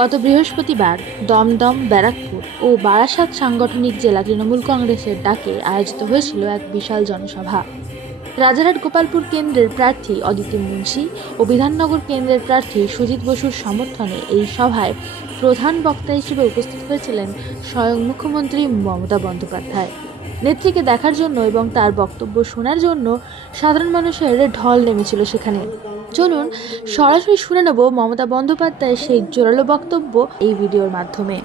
গত বৃহস্পতিবার দমদম, ব্যারাকপুর ও বারাসাত সাংগঠনিক জেলা তৃণমূল কংগ্রেসের ডাকে আয়োজিত হয়েছিল এক বিশাল জনসভা। রাজারহাট গোপালপুর কেন্দ্রের প্রার্থী অদিতি মুন্সি ও বিধাননগর কেন্দ্রের প্রার্থী সুজিত বসুর সমর্থনে এই সভায় প্রধান বক্তা হিসেবে উপস্থিত হয়েছিলেন স্বয়ং মুখ্যমন্ত্রী মমতা বন্দ্যোপাধ্যায়। নেত্রীকে দেখার জন্য এবং তার বক্তব্য শোনার জন্য সাধারণ মানুষের ঢল নেমেছিল সেখানে। চলুন সরাসরি শুনে নেব মমতা বন্দ্যোপাধ্যায়ের সেই জোরালো বক্তব্য এই ভিডিওর মাধ্যমে।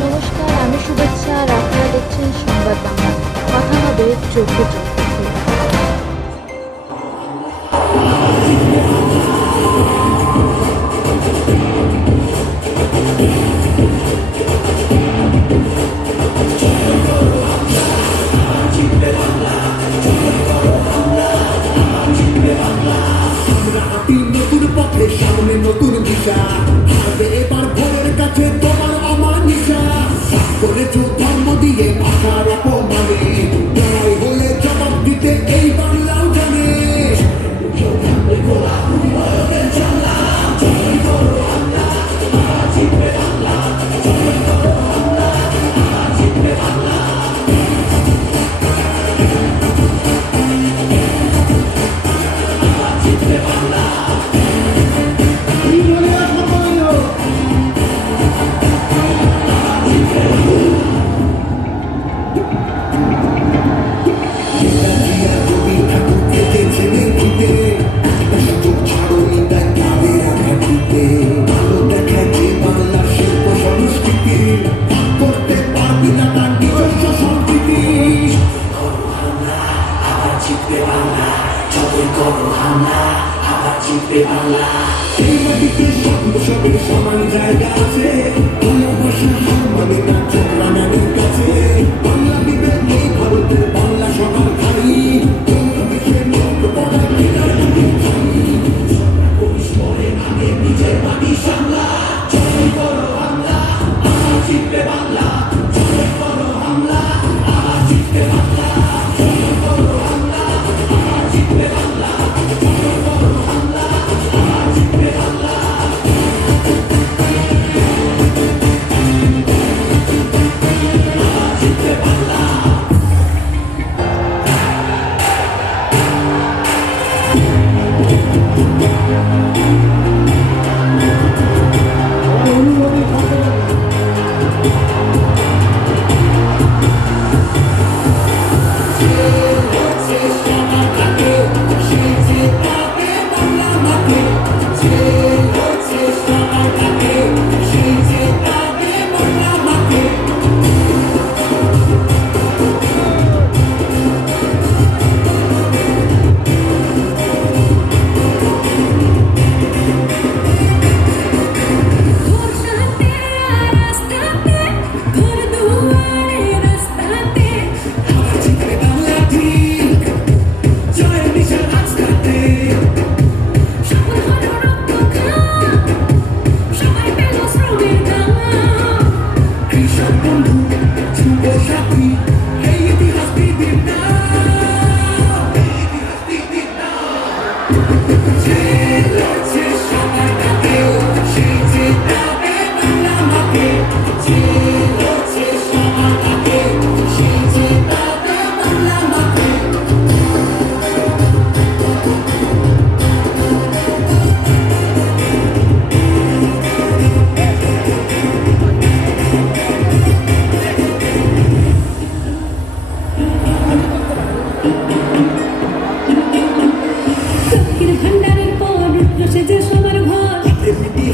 নমস্কার, আমি শুভেচ্ছা আর আপনারা দেখছেন সংবাদ বাংলা। কথা হবে চোখে চোখ রেখে। নতুন পথে সামনে নতুন দিশা, এবার ভোরের কাছে তোমার আমার নিশা। করেছ ধর্ম দিয়ে ভাষার অপমানে, লড়াই হলে জবাব দিতে এই বাংলাও জানে। এই মাটিতে সবের সমান জায়গা আছে, ভালোবাসা সম্মানে তার চোখরা ম্যানের কাছে। বাংলা দিবে এই ভারতের বাংলা সবার ভাই, বিশ্বের লোক বলা নিজের মাটি সামলা। জয় করো বাংলা, আবার জিতবে বাংলা। জয় করো বাংলা, আবার জিতবে বাংলা। জয় করো বাংলা, আবার জিতবে বাংলা। জয় করো বাংলা, আবার জিতবে বাংলা। আবার জিতবে বাংলা।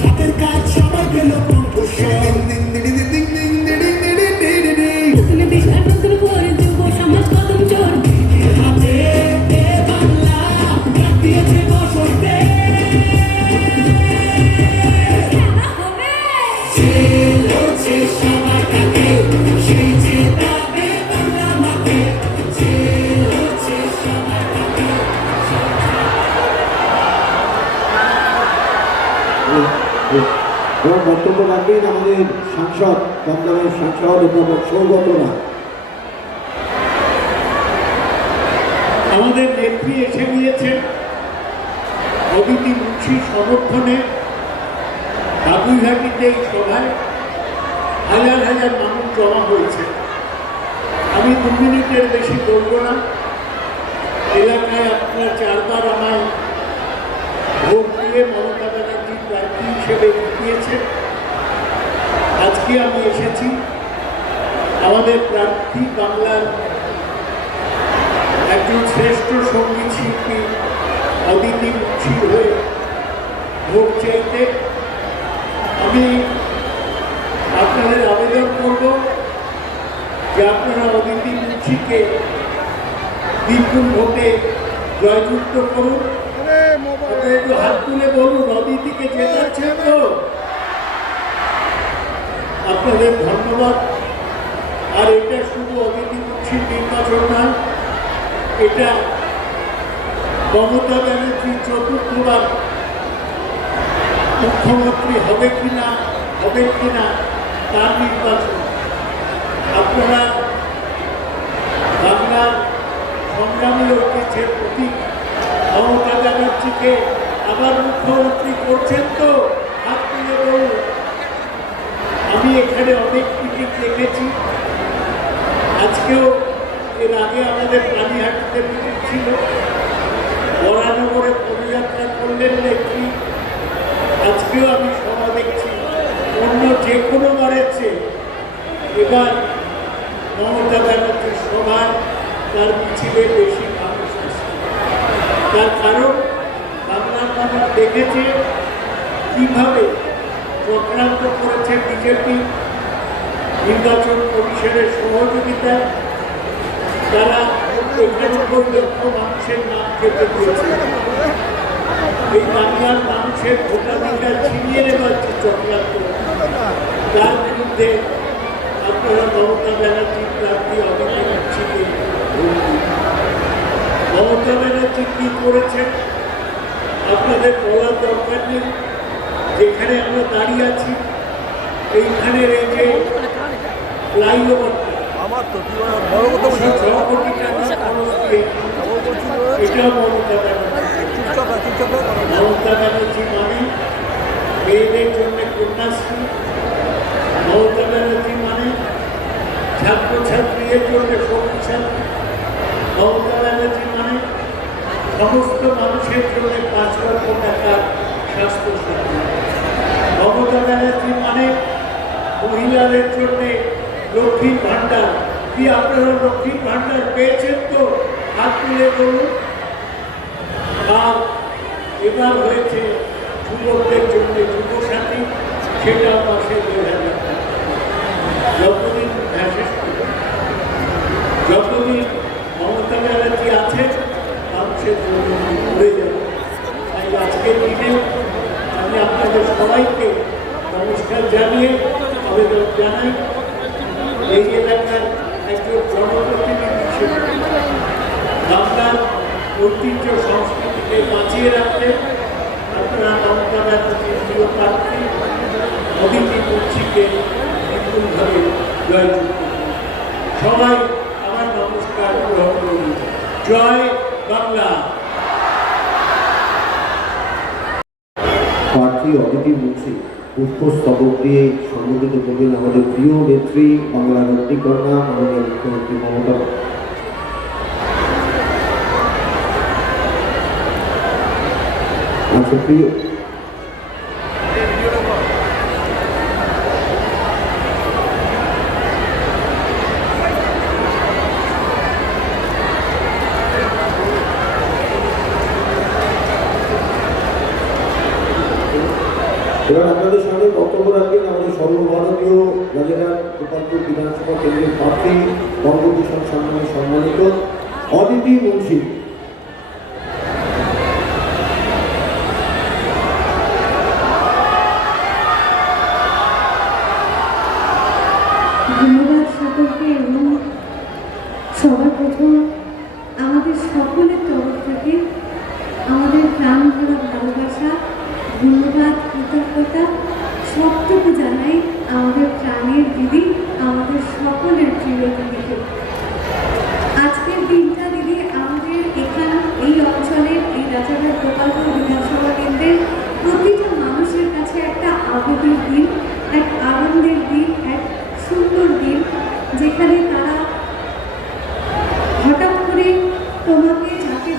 হাতের কাজ সবাই গেল এবং বক্তব্য রাখবেন আমাদের সাংসদ দমদমের সাংসদ অধ্যাপক সৌগত রায়। আমাদের নেত্রী এসে গিয়েছেন, অদিতি মুন্সির সমর্থনে বাবুইঘাটিতে এই সভায় হাজার হাজার মানুষ জমা হয়েছে। আমি 2 মিনিটের বেশি বলব না। এলাকায় আপনারা 4 বার আমায় ভোট দিয়ে মমতা ব্যানার্জি প্রার্থী হিসেবে জিতিয়েছেন। আজকে আমি এসেছি আমাদের প্রার্থী বাংলার একজন শ্রেষ্ঠ সঙ্গীত শিল্পী অদিতি মুন্সির হয়ে ভোট চাইতে। আমি আপনাদের আবেদন করব যে আপনারা অদিতি মুন্সিকে বিপুল ভোটে জয়যুক্ত করুন। একটু হাত তুলে বলুন, অদিতিকে জেতাচ্ছেন তো? আপনাদের ধন্যবাদ। আর এটা শুধু অদিতি মুন্সির নির্বাচন নয়, এটা মমতা ব্যানার্জি 4র্থবার মুখ্যমন্ত্রী হবে কিনা তার নির্বাচন। আপনারা বাংলার সংগ্রামী ঐতিহ্যের প্রতীক মমতা ব্যানার্জিকে আবার মুখ্যমন্ত্রী করছেন তো? হাত তুলে বলুন। আমি এখানে অনেক মিটিং দেখেছি, আজকেও এর আগে আমাদের প্রাণীহাটিতে মিটিং ছিল, বরানগরে পদযাত্রা করলেন নেত্রী। আজকেও আমি সভা দেখছি। অন্য যে কোনো বারের চেয়ে এবার মমতা ব্যানার্জির সভায় তার মিছিলে বেশি মানুষ আসছে। তার কারণ বাংলার মানুষ দেখেছে কিভাবে চক্রান্ত করেছে বিজেপি নির্বাচন কমিশনের সহযোগিতায়। তারা এখানে 90 লক্ষ মানুষের নাম কেটে দিয়েছে। এই বাংলার মানুষের ভোটাধিকার ছিনিয়ে নেবার যে চক্রান্ত, তার বিরুদ্ধে আপনারা মমতা ব্যানার্জির প্রার্থী অদিতি মুন্সিকে ভোট দিন। মমতা ব্যানার্জি কি করেছেন আপনাদের বলার দরকার নেই। যেখানে আমরা দাঁড়িয়ে আছি, এইখানের এই যে ফ্লাইওভারটা, এটাও মমতা ব্যানার্জি। মমতা ব্যানার্জি মানে মেয়েদের জন্য কন্যাশ্রী, মমতা ব্যানার্জি মানে ছাত্রছাত্রীদের জন্য শক্তিশালী, মমতা ব্যানার্জি মানে সমস্ত মানুষের জন্য 5 লক্ষ টাকার স্বাস্থ্যসাথী, মমতা ব্যানার্জি মানে মহিলাদের জন্য লক্ষ্মীর ভাণ্ডার। কি আপনারা লক্ষ্মীর ভাণ্ডার পেয়েছেন তো? হাত তুলে বলুন। আর এবার হয়েছে যুবকদের জন্য যুবসাথী, সেটাও মাসে 2000 টাকা। যতদিন যতদিন মমতা ব্যানার্জি আছে, মানুষের জন্য ঘুরে যাবে। তাই আজকের দিনে আমি আপনাদের সবাইকে নমস্কার জানিয়ে আবেদন জানাই, এই এলাকার একজন জনপ্রতিনিধি হিসেবে বাংলার ঐতিহ্য সংস্কৃতিকে বাঁচিয়ে রাখতে আপনারা মমতা ব্যানার্জির প্রিয় প্রার্থী অদিতি মুন্সিকে বিপুলভাবে জয়যুক্ত করুন। সবাই আমার নমস্কার গ্রহণ করুন। জয় বাংলা। প্রার্থী অদিতি মুন্সি পুষ্পস্তবক দিয়ে সম্বোধিত করবেন আমাদের প্রিয় নেত্রী বাংলার অগ্নিকন্যা মাননীয় মুখ্যমন্ত্রী মমতা। আচ্ছা, প্রিয় এবার আপনাদের সামনে বক্তব্য রাখবেন আমাদের সর্বভারতীয় রাজারহাট গোপালপুর বিধানসভা কেন্দ্রের প্রার্থী বঙ্গভূষণ সম্মানে সম্মানিত অদিতি মুন্সি। ধন্যবাদ সকলকে। এবং সবার প্রথম আমাদের সকলের তরফ থেকে আমাদের প্রাণ ভরা ভালোবাসা, ধন্যবাদ, কৃতজ্ঞতা সবটুকু জানাই আমাদের প্রাণের দিদি, আমাদের সকলের প্রিয় দিদিকে। আজকের দিনটা দিদি আমাদের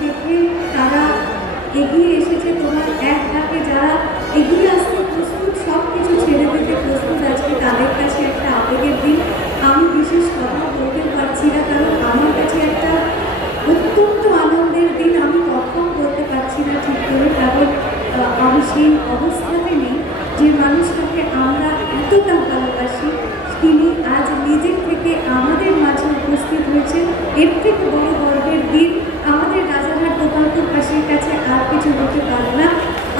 দেখে তারা এগিয়ে এসেছে, তোমার এক ডাকে যারা এগিয়ে আসতে প্রস্তুত, সব কিছু ছেড়ে দিতে প্রস্তুত, আজকে তাদের কাছে একটা আবেগের দিন। আমি বিশেষ কথা বলতে পারছি না, কারণ আমার কাছে একটা অত্যন্ত আনন্দের দিন। আমি কখন বলতে পারছি না ঠিক করে, কারণ আমি সেই অবস্থাতে নেই যে মানুষটাকে আমরা এতটা ভালোবাসি, তিনি আজ নিজের থেকে আমাদের মাঝে উপস্থিত হয়েছেন। এর থেকে বড় গর্বের দিন আমাদের রাজারহাট গোপালপুরবাসীর কাছে আর কিছু হতে পারে না।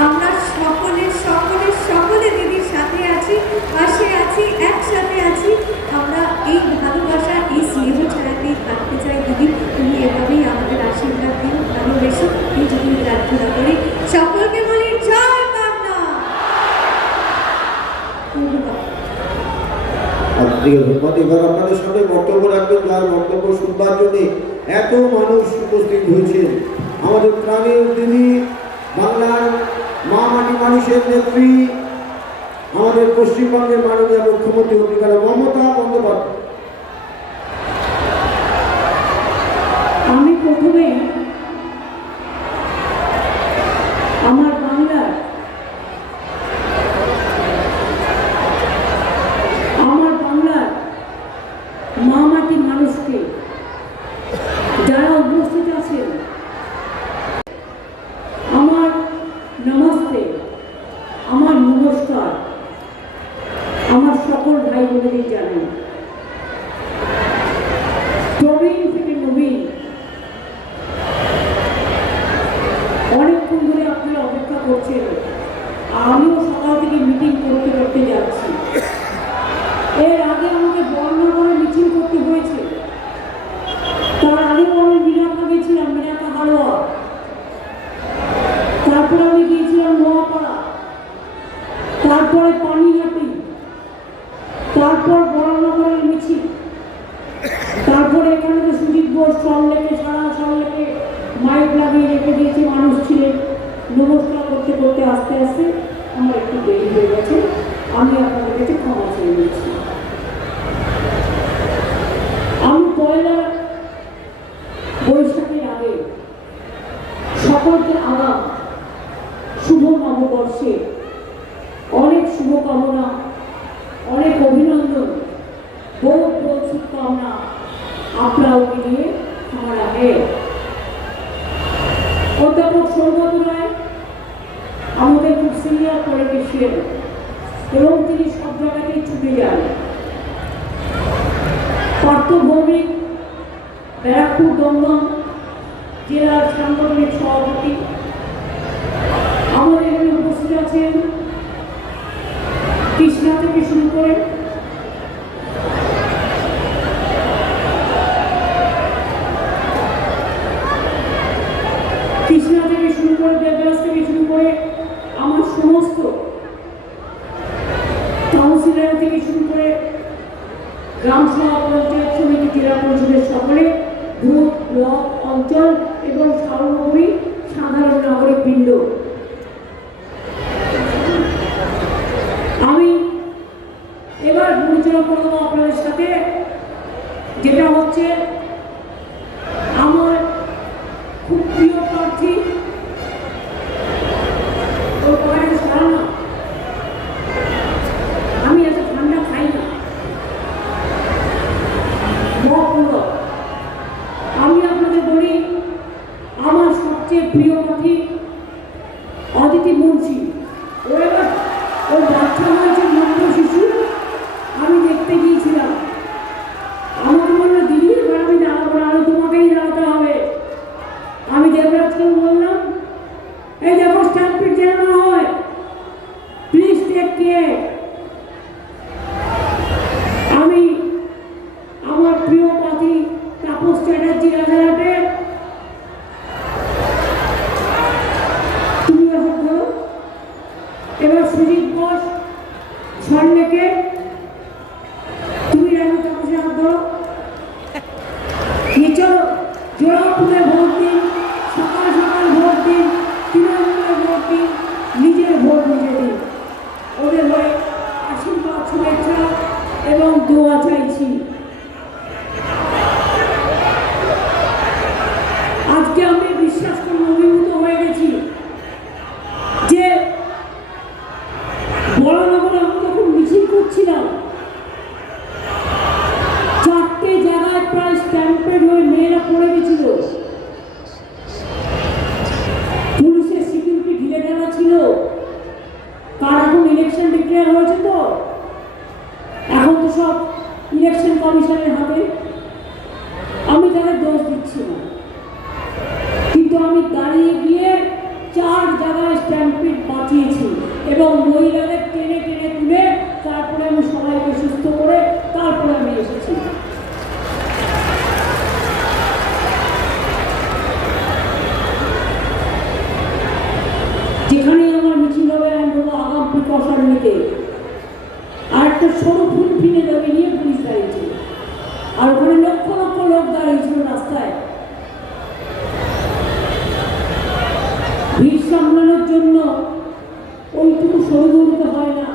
আমরা সকলে সকলে সকলে দিদির সাথে আছি, পাশে আছি, একসাথে আছি। আমরা এই ভালোবাসা, এই স্নেহ ছায়াতেই থাকতে চাই। দিদি, তুমি এভাবেই আমাদের আশীর্বাদ দিন, ভালোবেসো, এই যদি প্রার্থনা করি। সকলকে বলি জয় বাংলা। ধন্যবাদ। ধন্যবাদ। এবার আপনাদের সামনে বক্তব্য রাখবেন, যার বক্তব্য শুনবার জন্য এত মানুষ উপস্থিত হয়েছে, আমাদের প্রাণের দিদি, বাংলার মা মাটি মানুষের নেত্রী, আমাদের পশ্চিমবঙ্গের মাননীয় মুখ্যমন্ত্রী অধিকার মমতা বন্দ্যোপাধ্যায়। আমি প্রথমে আমার বাংলার মা মাটির মানুষকে যারা উপস্থিত আছেন আমার নমস্তে, আমার নমস্কার, আমার সকল ভাই বোনেদের জানাই। প্রবীণ থেকে নবীন, অনেকক্ষণ ধরে আপনারা অপেক্ষা করছেন। আমিও সকাল থেকে মিটিং করতে করতে যাচ্ছি। এর আগে আমাকে বর্ণনগরে মিছিল করতে হয়েছে, তার আগে আমি মিনাকা গেছিলাম, মিনাকা হালুয়া, তারপরে আমি গিয়েছিলাম নোয়াপাড়া, তারপরে পানিহাটি, তারপর বর্ণনগরের মিছিল, তারপরে এখানে তো সুজিত বোস সল্লেকে, সারা সল্লেকে মাইক লাগিয়ে রেখে দিয়েছে, মানুষ ছিলেন। নমস্কার করতে করতে আস্তে আস্তে আমার একটু দেরি হয়ে গেছে, আমি আপনাদের কাছে ক্ষমা চেয়ে নিচ্ছি। আমি পয়লা বৈশাখের আগে সকলকে আগাম শুভ নববর্ষে অনেক শুভকামনা, অনেক অভিনন্দন, बहुत बहुत शुभकामना आप लोगों के लिए हमारा है। অধ্যাপক সৌগত রায় আমাদের খুব সিনিয়র পলিটিশিয়ান এবং তিনি সব জায়গাতেই ছুটে যান। পার্থ ভৌমিক ব্যারাকপুর দমদম জেলার সাংগঠনিক সভাপতি, আমাদের এখানে উপস্থিত আছেন কৃষ্ণা থেকে শুরু করে দেবদাস থেকে শুরু করে আমার সমস্ত কাউন্সিলর থেকে শুরু করে গ্রাম সভা, পঞ্চায়েত সমিতি, জেলা পরিষদের সকলে, বুথ, ব্লক, অঞ্চল এবং সর্বোপরি সাধারণ নাগরিক বৃন্দ, আমি এবার পরিচয় করব আপনাদের সাথে, যেটা হচ্ছে আমার খুব প্রিয় প্রার্থী। আমি এত ঠান্ডা খাই না, আমি আপনাদের বলি আমার সবচেয়ে প্রিয় প্রার্থী অদিতি মুন্সি। ও এবার ওর বাচ্চা হয়েছে, মাত্র শিশু। আমি দেখতে গিয়েছিলাম, আমাকে বললো দিদি এবার আমি দাঁড়াবো না, আরো তোমাকেই দাঁড়াতে হবে। আমি দেবরাজকে বললাম, এই দেখো স্ট্যাম্পিড যেন না হয়, প্লিজ টেক কেয়ার। আমি আমার প্রিয় প্রার্থী তাপস চ্যাটার্জি রাজারহাটে, তুমি এখন ধরো, এবার সুজিত বোস সল্লেকে, তুমি রাজু তাপসে হাত ধরো, নিচো জোড়াপুরে ভোট দিন, সকাল সকাল ভোট দিন, তৃণমূলে ভোট দিন, নিজের ভোট নিজে দিন। ওদের হয়ে আশীর্বাদ, শুভেচ্ছা এবং দোয়া চাইছি। আজকে আমি বিশ্বাস কমিশনের হাতে। আমি তাদের দোষ দিচ্ছি না, কিন্তু আমি দাঁড়িয়ে গিয়ে 4 জায়গায় স্ট্যাম্পিড বাঁচিয়েছি এবং মহিলাদের টেনে টেনে তুলে তারপরে আমি সবাইকে সুস্থ করে তারপরে আমি এসেছি। যেখানে আমার মিছিল হবে আমি বলবো আগাম প্রিকশন নিতে। আর একটা সরু ফুল ফিনে দেবে নিয়ে পুলিশ দাঁড়িয়েছিল, আর ওখানে লক্ষ লক্ষ লোক দাঁড়িয়েছিল রাস্তায়। ভিড় সামলানোর জন্য ওইটুকু সরু দৌড়তে হয় না।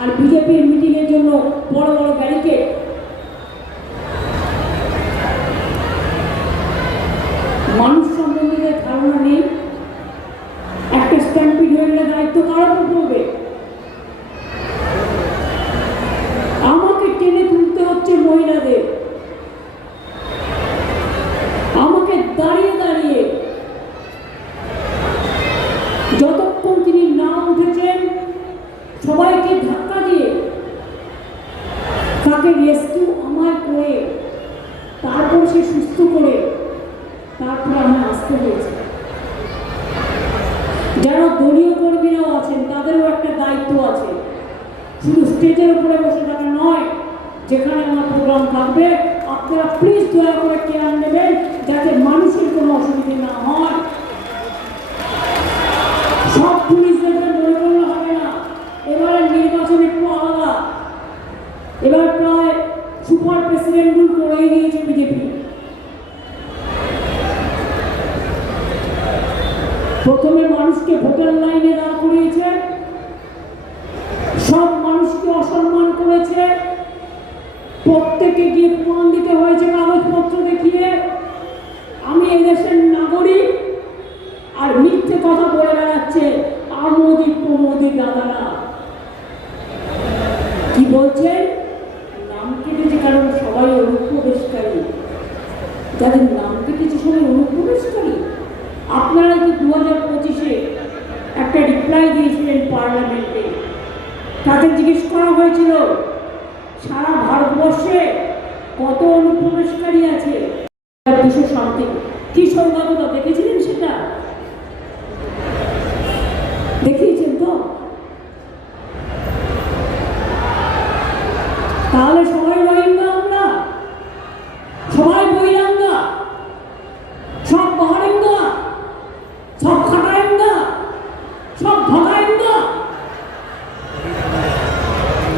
আর বিজেপির মিটিংয়ের জন্য বড় বড় ব্যারিকেড। মানুষ সম্বন্ধে ধারণা নেই। একটা স্ট্যাম্পিড হয়ে গেলে দায়িত্ব কার উপর পড়বে? আমাকে টেনে তুলতে হচ্ছে মহিলাদের, আমাকে দাঁড়িয়ে দাঁড়িয়ে যতক্ষণ তিনি না উঠেছেন সবাইকে ধাক্কা দিয়ে তাকে রেস্কিউ আমায় করে তারপর সে সুস্থ করে তারপর আমি আসতে হয়েছে। যারা দলীয় কর্মীরাও আছেন তাদেরও একটা দায়িত্ব আছে, শুধু স্টেজের উপরে বসে থাকা নয়। যেখানে আমার প্রোগ্রাম থাকবে আপনারা প্লিজ দয়া করে কেয়ার নেবেন যাতে মানুষের কোনো অসুবিধা না হয়। সব পুলিশদের মনে করলে হবে না। এবারে নির্বাচন একটু আলাদা। এবার প্রায় সুপার প্রেসিডেন্ট রুল করেই দিয়েছে বিজেপি। প্রথমে মানুষকে ভোটার লাইনে দাঁড় করিয়েছে, সব মানুষকে অসম্মান করেছে, প্রত্যেকে গিয়ে প্রমাণ দিতে হয়েছে কাগজপত্র দেখিয়ে আমি এদেশের নাগরিক। আর মিথ্যে কথা বলে বেড়াচ্ছে আমোদি প্রমোদি দাদারা। কি বলছেন? নাম কেটেছে কারণ সবাই অনুপ্রবেশকারী। যাদের নাম কেটেছে সবাই অনুপ্রবেশকারী। আপনারা কি 2025-এ একটা রিপ্লাই দিয়েছিলেন পার্লামেন্টে, তাতে জিজ্ঞেস করা হয়েছিল সারা ভারতবর্ষে কত অনুপ্রবেশকারী আছে? 200 সামথিং। কি সৌভাগ্যতা দেখেছিলেন সেটা? দেখিয়েছেন তো? তাহলে সবাই রোহিঙ্গা, আমরা সবাই বহিরাঙ্গা, সব বাহারিঙ্গা, সব খাটাইঙ্গা, সব ভাগাইঙ্গা,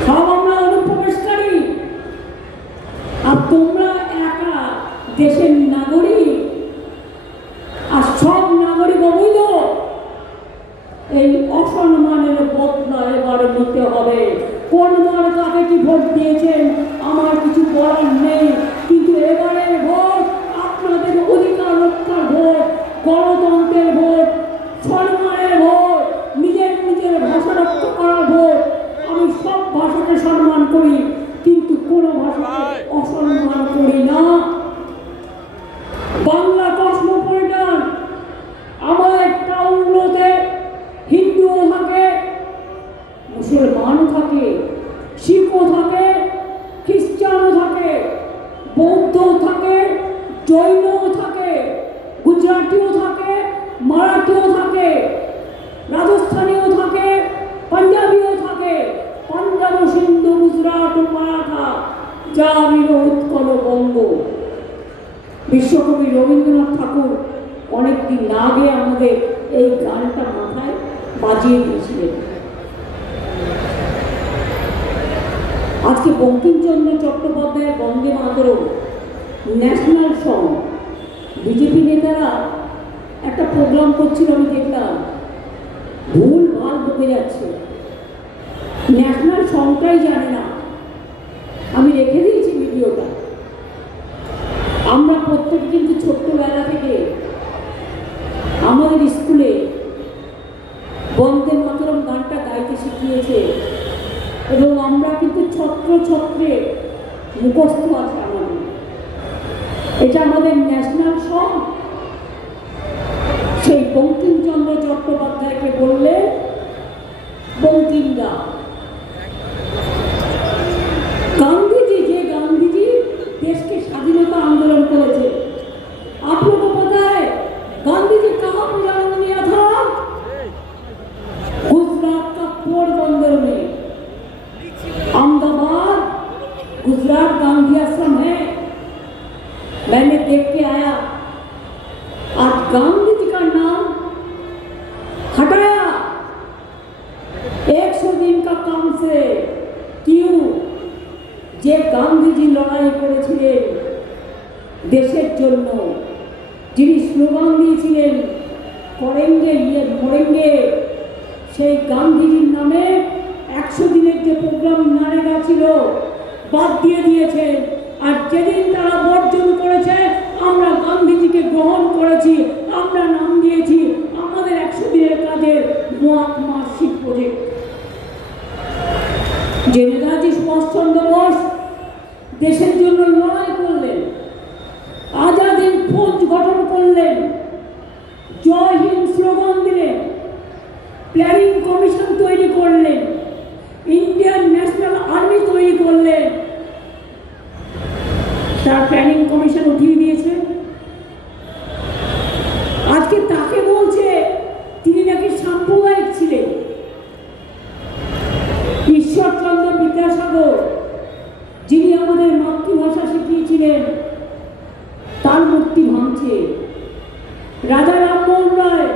সব আমরা অনুপ্রবেশকারী। আর তোমরা একা দেশের নাগরিক, আর সব নাগরিক অবৈধ। এই অসম্মানের বদলা এবারে নিতে হবে। কোনবার কাকে কি ভোট দিয়েছেন আমার কিছু বলার নেই, কিন্তু এবারের ভোট আপনাদের অধিকার রক্ষার ভোট, গণতন্ত্রের ভোট, সম্মানের ভোট, নিজের নিজের ভাষা রক্ষা করার ভোট। আমি সব ভাষাকে সম্মান করি, কিন্তু কোনো ভাষাকে অসম্মান করি না। বাংলা কসমোপলিটান, আমাদের টাউনগুলোতে হিন্দুও থাকে, মুসলমানও থাকে, শিখও থাকে, খ্রিস্টানও থাকে, বৌদ্ধও থাকে, জৈনও থাকে, গুজরাটিও থাকে, মারাঠিও থাকে, রাজস্থানীও থাকে, পাঞ্জাবিও থাকে, পাঞ্জাব, সিন্ধু, গুজরাট, মারাঠা, দ্রাবিড়, উৎকল, বঙ্গ। বিশ্বকবি রবীন্দ্রনাথ ঠাকুর অনেকদিন আগে আমাদের এই গানটা মাথায় বাজিয়ে দিয়েছিলেন। আজকে বঙ্কিমচন্দ্র চট্টোপাধ্যায়ের বন্দে মাতরম ন্যাশনাল সং বিজেপি নেতারা একটা প্রোগ্রাম করছিল, আমি দেখলাম ভুল ভাল বকে যাচ্ছে, ন্যাশনাল সংটাই জানে না। আমি রেখে দিয়েছি ভিডিওটা। আমরা প্রত্যেকে কিন্তু ছোট্টবেলা থেকে আমাদের স্কুলে বন্দে মাতরম গানটা গাইতে শিখিয়েছে এবং আমরা কিন্তু ছত্র ছত্রে মুখস্থ আছে আমাদের। এটা আমাদের ন্যাশনাল সং। সেই বঙ্কিমচন্দ্র চট্টোপাধ্যায়কে বললে বঙ্কিমদা। গান্ধীজি, যে গান্ধীজি করেঙ্গে ইয়ে মরেঙ্গে, সেই গান্ধীজির নামে 100 দিনের যে প্রোগ্রাম নারেগা ছিল বাদ দিয়ে দিয়েছে। আর যেদিন তারা বর্জন করেছে, আমরা গান্ধীজিকে গ্রহণ করেছি, আমরা নাম দিয়েছি আমাদের 100 দিনের কাজের মার্কশিট প্রজেক্ট। যে নেতাজি সুভাষচন্দ্র বোস দেশের জন্য লড়াই করলেন, আজাদি ফৌজ গঠন করলেন, জয় হিন্দ স্লোগান দিলেন, প্ল্যানিং কমিশন তৈরি করলেন, ইন্ডিয়ান ন্যাশনাল আর্মি তৈরি করলেন, তার প্ল্যানিং কমিশন উঠিয়ে দিয়েছে। আজকে তাকে বলছে তিনি নাকি সাম্প্রদায়িক ছিলেন। ঈশ্বরচন্দ্র বিদ্যাসাগর, যিনি আমাদের মাতৃভাষা শিখিয়েছিলেন, তার মূর্তি ভাঙছে। রাজা রামমোহন রায়,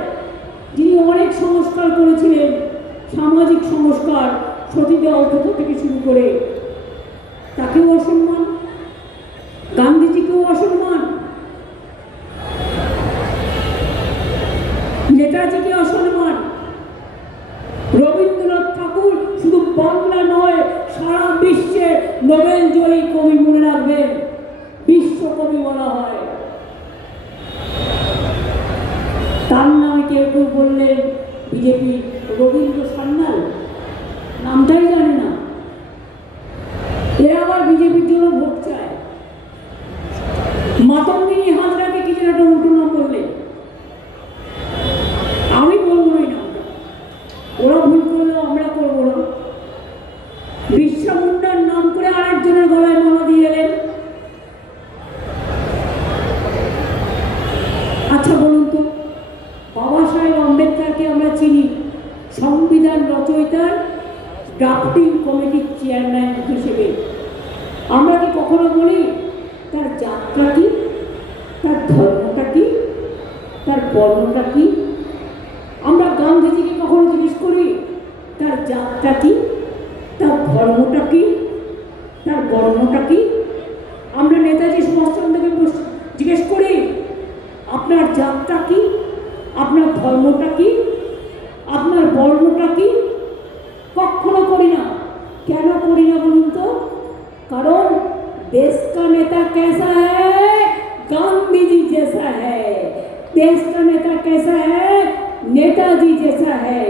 যিনি অনেক সংস্কার করেছিলেন, সামাজিক সংস্কার, সতীদাহ থেকে শুরু করে, তাকেও অসম্মান, গান্ধীজিকেও অসম্মান, নেতাজিকে অসম্মান। রবীন্দ্রনাথ ঠাকুর শুধু বাংলা নয়, সারা বিশ্বে নোবেল জয়ী কবি, মনে রাখবেন, বিশ্বকবি বলা হয়। তার নামে কেউ কেউ বললেন বিজেপি রবীন্দ্র সান্যাল, নামটাই জানে না। এরা আবার বিজেপির জন্য ভোট চায়। মাতঙ্গিনী হাজরাকে কি যেন একটা উল্টো নাম বললেন, আমি বলবো এই নামটা, ওরা ভুল করলেও আমরা করবো না। বিশ্বা মুন্ডার নাম করে আরেকজনের গলায় মালা দিয়ে এলেন। আচ্ছা বলুন তো, বাবা সাহেব আম্বেদকরকে আমরা চিনি সংবিধান রচয়িতার ড্রাফটিং কমিটির চেয়ারম্যান হিসেবে। আমরা কি কখনো বলি তার জাতটা কি, তার ধর্মটা কি, তার বর্ণটা কি? আমরা গান্ধীজিকে কখনো জিজ্ঞেস করি তার জাতটা কি, তার ধর্মটা কি, তার বর্ণটা কি? আমরা নেতাজি সুভাষচন্দ্রকে জিজ্ঞেস করি আপনার জাতটা কি, আপনার ধর্মটা কি, আপনার বর্ণটা কি? কখনো করি না। কেন করি না বলুন তো? কারণ देश का नेता कैसा है, गांधी जी जैसा है। देश का नेता कैसा है, नेताजी जैसा है।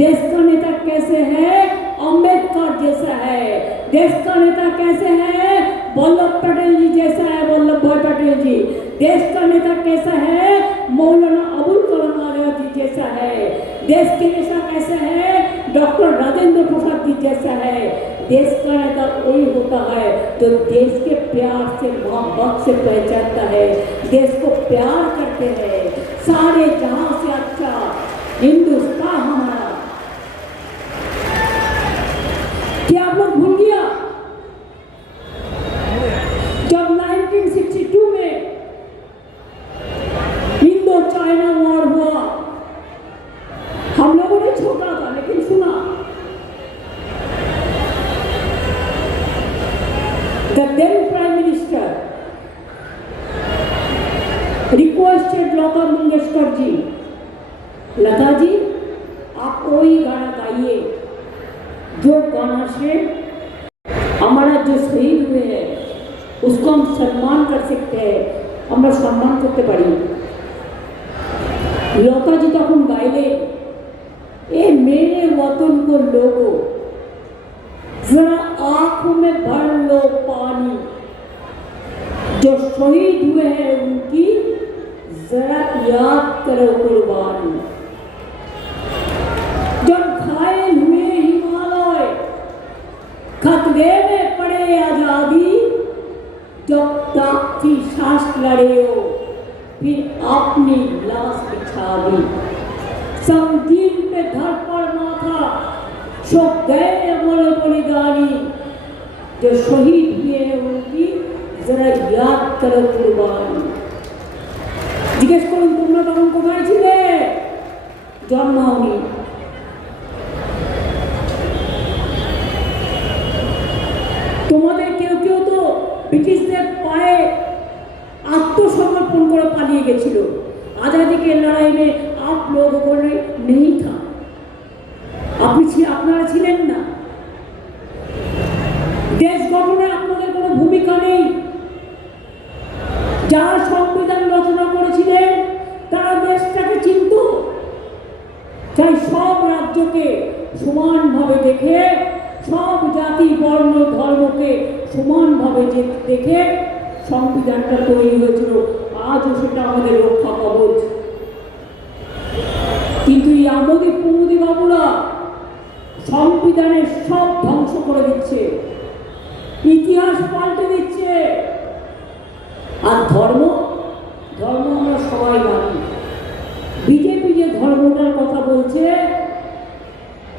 देश का नेता कैसे है, अम्बेडकर जैसा है। देश का नेता कैसे है, वल्लभ पटेल जी जैसा है, वल्लभ भाई पटेल जी। देश का नेता कैसा है, मौलाना अबुल कलाम आजाद जी जैसा है। देश के नेता कैसा है, डॉक्टर राजेंद्र प्रसाद जी जैसा है। देश का नेता वही होता है जो देश के प्यार से, मोहब्बत से पहचानता है, देश को प्यार करते हैं। सारे जहां से अच्छा हिंदुस्तान हमारा। क्या आप लोग भूल गया जब 1962 में इंडो चाइना वॉर हुआ, हम लोगों ने छोड़ा था लेकिन सुना। The then Prime Minister requested Lata Mangeshkar ji, Lata ji आप वही गाना गाइए जो गाना से हमारा जो शहीद हुए हैं उसको हम सम्मान कर सकते हैं, আমরা সম্মান করতে পারি। लता जी তখন গাইলেন, ए मेरे वतन को लोगो जरा आंखों में भर लो पानी, जो शहीद हुए हैं उनकी जरा याद करो कुर्बानी। जब घायल हुए हिमालय, खतरे में पड़े आजादी, जब तक थी सांस लड़े हो फिर अपनी लाश बिछा दी। संगीन पे धर पड़ना था सो गए बोले बलिदानी, जो शहीद हुए हैं उनकी जरा याद करो कुर्बानी। জিজ্ঞেস করুন তোমরা তখন কোথায় ছিলে? জন্ম হয়নি। তোমাদের কেউ কেউ তো ব্রিটিশদের পায়ে আত্মসমর্পণ করে পালিয়ে গেছিল। আজাদ आज़ादी के लड़ाई में आप लोगों को नहीं था, আপনারা ছিলেন না। দেশ গঠনে আপনাদের কোনো ভূমিকা নেই। যারা সংবিধান রচনা করেছিলেন তারা দেশটাকে চিনত, তাই সব রাজ্যকে সমানভাবে দেখে, সব জাতি বর্ণ ধর্মকে সমানভাবে দেখে সংবিধানটা তৈরি হয়েছিল। আজও সেটা আমাদের রক্ষা কবচ। কিন্তু এই আমোদি প্রমোদি বাবুরা সংবিধানের সব ধ্বংস করে দিচ্ছে, ইতিহাস পাল্টে দিচ্ছে। আর ধর্ম আমরা সবাই মানি। বিজেপি যে ধর্মটার কথা বলছে,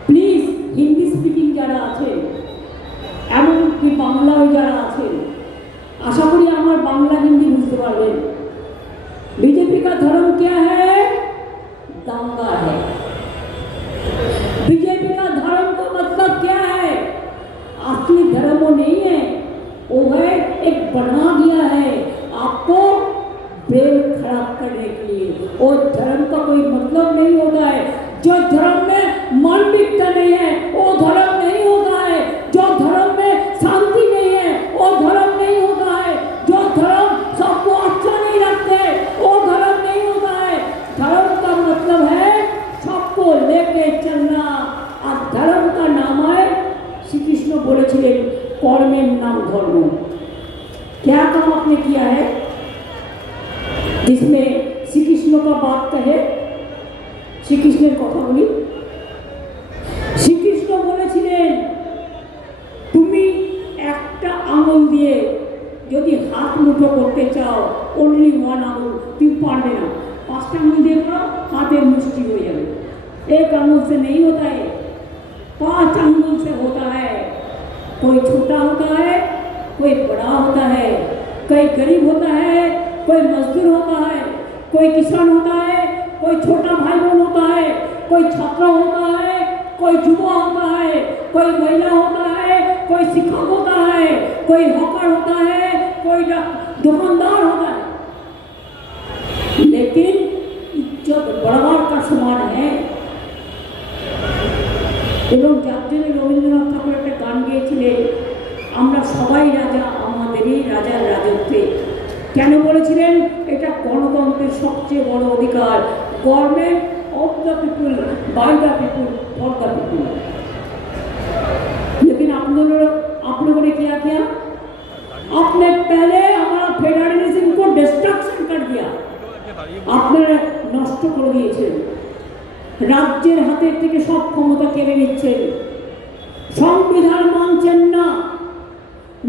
প্লিজ হিন্দি স্পিকিং যারা আছেন, এমনকি বাংলায় যারা আছেন, आशा करी हमारे बांग्ला हिंदी बुझते पारबेन। बीजेपी का धर्म क्या है? दंगा है। बीजेपी का धर्म का मतलब क्या है? असली धर्म वो नहीं है, वो है एक बना दिया है आपको ब्रेन खराब करने के लिए। वो धर्म का कोई मतलब नहीं होता है। जो धर्म में मानविकता नहीं है वो धर्म नहीं होता है। जो धर्म में शांति नहीं है वो धर्म नहीं होता है। जो धर्म सबको अच्छा नहीं रखते वो धर्म नहीं होता है। धर्म का मतलब है सबको लेके चलना। और धर्म का नाम है, श्री कृष्ण बोलेছিলেন कर्मेर नाम धर्म। क्या काम आपने किया है जिसमें श्री कृष्ण का बात कहे? श्री कृष्णের কথা বলি। শ্রীকৃষ্ণ বলেছিলেন তুমি একটা আঙুল দিয়ে যদি হাত মুঠো করতে চাও, অনলি ওয়ান আঙুল, তুমি পারবে না। পাঁচটা আঙুল দিয়ে করো, হাতের মুষ্টি হয়ে যাবে। एक आंगुल से नहीं होता है, 5 आंगुल से होता है। कोई छोटा होता है, कोई बड़ा होता है, कोई गरीब होता है, कोई मजदूर होता है, कोई किसान होता है, कोई छोटा भाई बहन होता है, कोई छात्र होता है, कोई युवा होता है, कोई महिला होता है, कोई शिक्षक होता है, कोई हॉकर होता है, कोई दुकानदार होता है। लेकिन इज्जत बराबर का समान है। এবং যার জন্য রবীন্দ্রনাথ ঠাকুর একটা গান গেয়েছিলেন, আমরা সবাই রাজা আমাদেরই রাজার রাজত্বে। কেন বলেছিলেন? এটা গণতন্ত্রের সবচেয়ে বড় অধিকার। Government of the people, by the people, for the people. लेकिन आप लोगों ने क्या किया? आपने पहले हमारा फेडरलिज्म को डिस्ट्रक्शन कर दिया। आपने नष्ट कर दिए। রাজ্যের হাতের থেকে সব ক্ষমতা কেড়ে নিচ্ছেন। সংবিধান মানছেন না।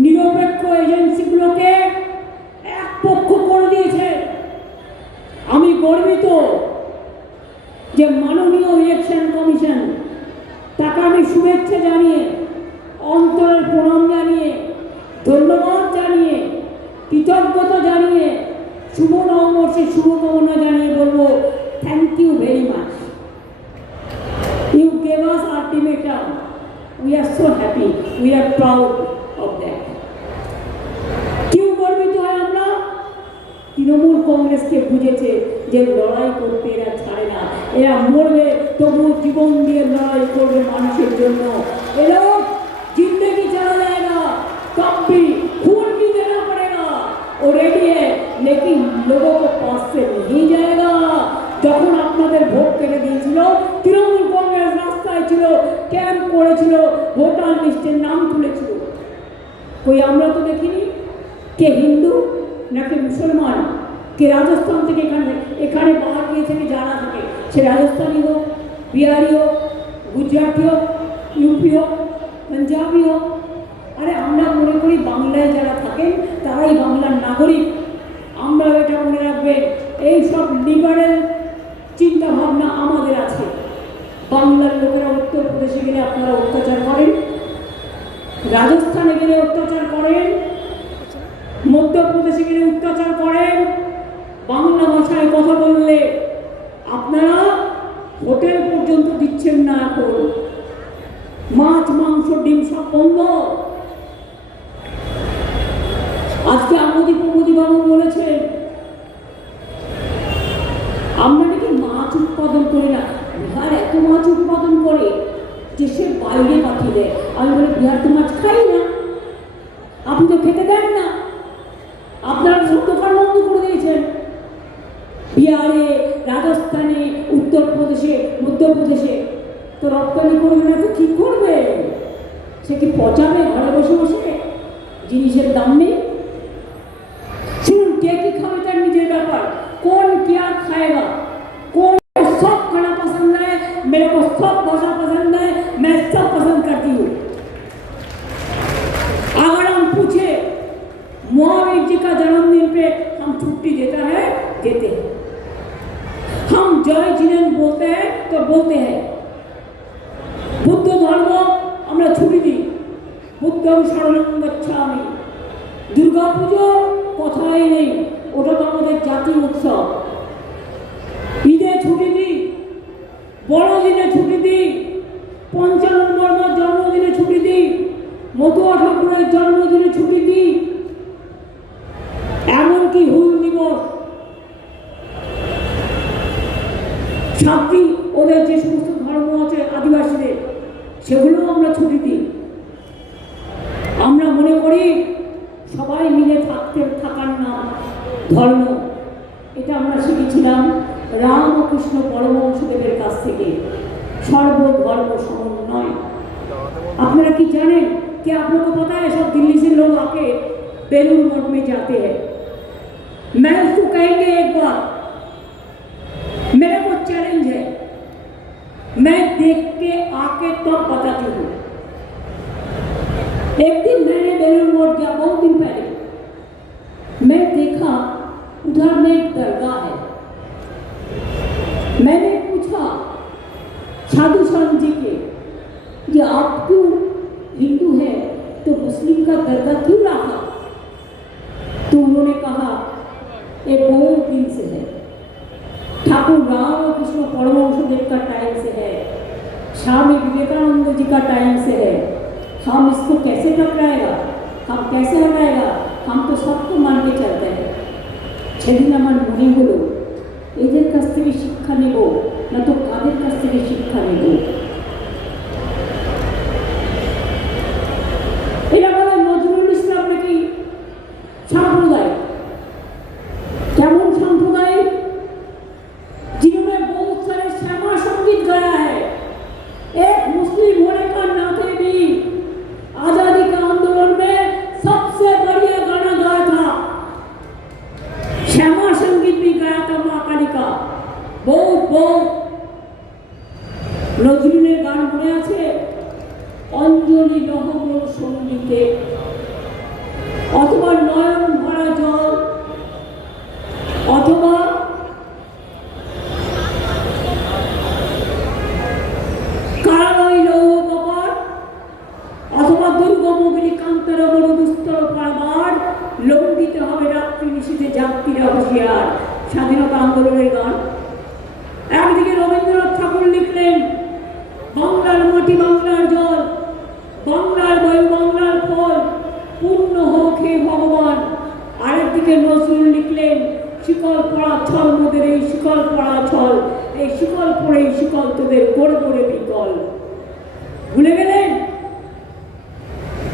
নিরপেক্ষ এজেন্সিগুলোকে এক পক্ষ করে দিয়েছে। আমি গর্বিত যে মাননীয় ইলেকশন কমিশন, তাকে আমি শুভেচ্ছা জানিয়ে, অন্তরের প্রণাম জানিয়ে, ধন্যবাদ জানিয়ে, কৃতজ্ঞতা জানিয়ে, শুভ নববর্ষের শুভকামনা জানিয়ে বলবো thank you very much. You gave us ultimatum. We are so happy. We are proud of that. क्यों गर्वित है আমরা? তৃণমূল কংগ্রেসকে বুঝেছে যে লড়াই করতে এরা ছাড়ে না। এরা মরবে তবু জীবন দিয়ে লড়াই করবে মানুষের জন্য। ये लोग जिंदगी चला जाएगा तब भी खून भी देना पड़ेगा। वो रेडी है, लेकिन लोगों को पास से नहीं जाएगा। যখন আপনাদের ভোট কেটে দিয়েছিল, তৃণমূল কংগ্রেস রাস্তায় ছিল, ক্যাম্প করেছিল, ভোটার লিস্টের নাম তুলেছিল। কই আমরা তো দেখিনি। কে হিন্দু নাকি মুসলমান, কে রাজস্থান থেকে এখানে বাহার গিয়েছে যারা থাকে, সে রাজস্থানী হোক, বিহারি হোক, গুজরাটি হোক, ইউপি হোক, পাঞ্জাবি হোক। আরে আমরা মনে করি বাংলায় যারা থাকেন তারাই বাংলার নাগরিক। আমরা এটা মনে রাখবেন। এই সব লিবারেল চিন্তা ভাবনা আমাদের আছে। বাংলার লোকেরা উত্তরপ্রদেশে গেলে আপনারা অত্যাচার করেন, রাজস্থানে গেলে অত্যাচার করেন, মধ্যপ্রদেশে গেলে অত্যাচার করেন। বাংলা ভাষায় কথা বললে আপনারা হোটেল পর্যন্ত দিচ্ছেন না। এখন মাছ মাংস ডিম সব বন্ধ। আজকে আমোদি প্রমোদি বাবু বলেছেন মাছ উৎপাদন করি না। বিহার এত মাছ উৎপাদন করে দেশের বাইরে পাঠিয়ে দেয়। আমি বলি বিহার তো মাছ খাই না, আপনি তো খেতে দেন না, আপনারা সব দোকান বন্ধ করে দিয়েছেন। বিহারে, রাজস্থানে, উত্তরপ্রদেশে, মধ্যপ্রদেশে তো রপ্তানি করবে না তো কী করবে? সে কি পচাবে ঘরে বসে বসে? জিনিসের দাম নেই। শুনুন, কে কি খাবে তার নিজের ব্যাপার। कौन क्या खाएगा, कौन सब खाना पसंद है, मेरे को सब भाषा पसंद है, मैं सब पसंद करती हूँ। अगर हम पूछे महावीर जी का जन्मदिन पे हम छुट्टी देता है, देते हैं। हम जय जिनेन बोलते हैं तो बोलते हैं। बुद्ध धर्म আমরা ছুটি দিই, বুদ্ধং শরণং গচ্ছামি। দুর্গা পুজো কথাই নেই, ওটা তো আমাদের জাতীয় উৎসব। ঈদে ছুটি দিই, বড়দিনে ছুটি দিই, পঞ্চানন বর্মার জন্মদিনে ছুটি দিই, মতুয়া ঠাকুরের জন্মদিনে ছুটি দিই, এমনকি হুল দিবস, সাতটি ওদের যে সমস্ত ধর্ম আছে আদিবাসীদের, সেগুলো আমরা ছুটি দিই। আমরা মনে করি সবাই মিলে থাকার নাম ধর্ম। এটা আমরা শিখেছিলাম রাম ও কৃষ্ণ পরমহংসদেবের কাছ থেকে, সর্বধর্ম সমন্বয়। আপনারা কি জানেন कि आप लोगों को पता है सब दिल्ली से लोग आके बेलूर मठ में जाते हैं। मैं उसको कहेंगे एक बार, मेरे को चैलेंज है, मैं देख के आके तब बताती हूँ। एक दिन मैंने बेलूर मठ गया, बहुत दिन पहले, मैं देखा उधर में एक दरगाह है। मैंने पूछा साधु संत जी के, ये आप क्यों हिंदू है तो मुस्लिम का दरगाह क्यों रखा? तो उन्होंने कहा ये बहुत दिन से है, ठाकुर राम और कृष्ण परमहंसदेव का टाइम से है, स्वामी विवेकानंद जी का टाइम से है। हम इसको कैसे टकराएगा, हम कैसे हटाएगा? हम तो सबको मान के चलते हैं। সেদিন আমার মনে হলো এদের কাছ থেকে শিক্ষা নেব না তো কাদের কাছ থেকে শিক্ষা নেব। এরা বলে নজরুল ইসলাম নাকি সাম্প্রদায়িক। কেমন সাম্প্রদায়িক? जिन्होंने बहुत सारे श्यामा संगीत गाया है। एक मुस्लिम होने का नाते भी आजादी के आंदोलन में सबसे बढ़िया गाना गाया था, श्यामा संगीत भी गाया था माँ काली का। बहुत बहुत নজরুলের গান মনে আছে, অঞ্জলি নহবল সঙ্গীতে, অথবা নয়ন ভরা জল, অথবা কারালয় লৌহ কপাট, অথবা দুর্গমগিরি কান্তর বড় দুস্তর পারবার, লঙ্ঘিতে হবে রাত্রি নিশীথে যাত্রীরা হুঁশিয়ার। স্বাধীনতা আন্দোলনের গান। একদিকে রবীন্দ্রনাথ ঠাকুর লিখলেন বাংলার মাটি বাংলার জল, বাংলার বায়ু বাংলার ফল, পূর্ণ হোক হে ভগবান। আরেকদিকে নজরুল লিখলেন শিকল পড়া ছল মোদের এই শিকল পড়া ছল, এই শিকল পড়ে এই শিকল তোদের গড়ে গড়ে বিকল। ভুলে গেলেন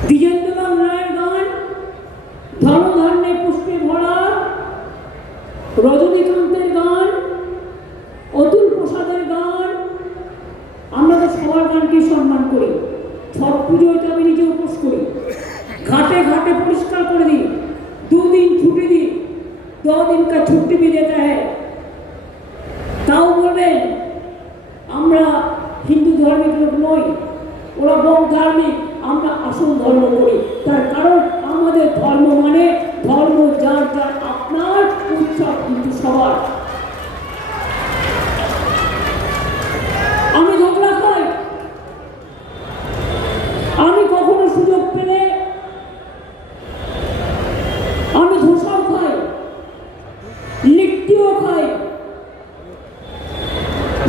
দ্বিজেন্দ্রলাল রায়ের গান, ধর্মধান্যে পুষ্পে ভরা, রজনীকান্তের গান, অতুল প্রসাদের গান। আমরা তো সবার গানকে সম্মান করি। ছট পুজোয় তো আমি নিজে উপোস করি, ঘাটে ঘাটে পরিষ্কার করে দিই, 2 दिन ছুটি দিই, 2 दिन का छुट्टी भी देता है। তাও বলবেন আমরা হিন্দু ধর্মের লোক নই, ওরা বহু ধার্মিক, আমরা আসল ধর্ম করি। তার কারণ আমাদের ধর্ম মানে ধর্ম যার যার আপনার, উৎসব কিন্তু সবার। আমি ঝগড়া খাই, আমি কখনো সুযোগ পেলে আমি ধোসাও খাই, লিট্টিও খাই,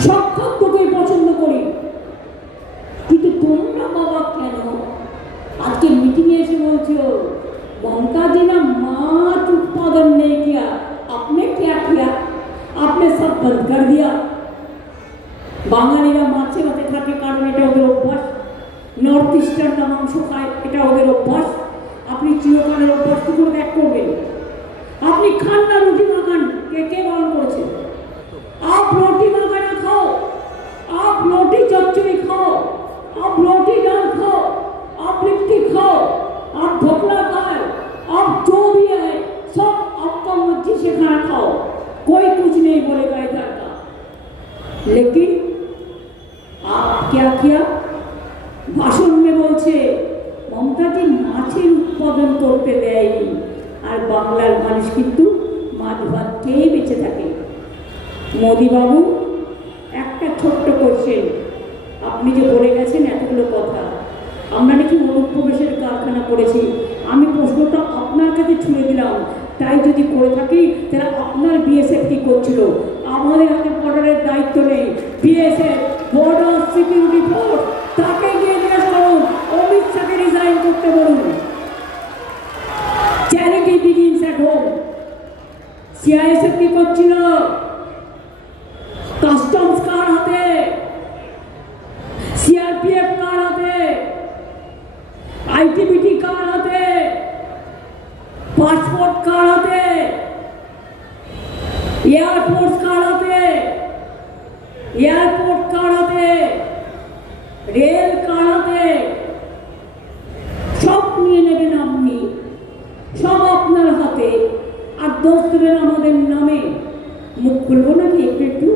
সব খাদ্যকেই পছন্দ করি। কিন্তু তোমরা বাবা কেন আজকে মিটিংয়ে এসে বলছো ममता जी ने माछ उत्पादन नहीं किया, आपने क्या किया? आपने सब बंद कर दिया। বাঙালিরা মাছে ভাতে থাকে কারণ এটা ওদের অভ্যাস। নর্থ ইস্টার্নরা মাংস খায়, এটা ওদের অভ্যাস। আপনি চিরকালের অভ্যাসটুকু ত্যাগ করবেন। আপনি খান না রুটি মাখান, কে কে বারণ করেছে? आप रोटी मखाना खाओ, आप रोटी चচ্চড়ি खाओ, आप रोटी दाल खाओ, आप लिट्टी खाओ, आप ढोकला खाओ, आप जो भी है सब आपका मर्जी से खाना खाओ, कोई कुछ नहीं बोलेगा इधर का। लेकिन आप क्या किया? भाषण में बोलছে মমতাজি মাছের উৎপাদন করতে দেয়নি, আর বাংলার মানুষ কিন্তু মাছ ভাত খেয়ে বেঁচে থাকে। মোদি বাবু, একটা ছোট্ট কোশ্চেন, আপনি যে বলে গেছেন এতগুলো কথা, আমরা নাকি অনুপ্রবেশের কারখানা করেছি, আমি প্রশ্নটা আপনার কাছে ছুড়ে দিলাম। তাই যদি করে থাকি তাহলে আপনার বিএসএফ কি করছিল? আমাদের হাতে বর্ডারের দায়িত্ব নেই, বিএসএফ বর্ডার সিকিউরিটি ফোর্স, তাকে গিয়ে জিজ্ঞেস করুন, অমিত শাহকে রিজাইন করতে বলুন। Charity begins at home. CISF কি করছিল? কাস্টমস কার হাতে, সিআরপিএফ কার হাতে, আইটিবিটি কার হাতে, পাসপোর্ট কার হাতে, এয়ারফোর্স কার হাতে, এয়ারপোর্ট কার হাতে, রেল কার হাতে, সব নিয়ে নেবেন আপনি, সব আপনার হাতে, আর দোষ দেবেন আমাদের নামে। মুখ খুলবো নাকি একটু একটু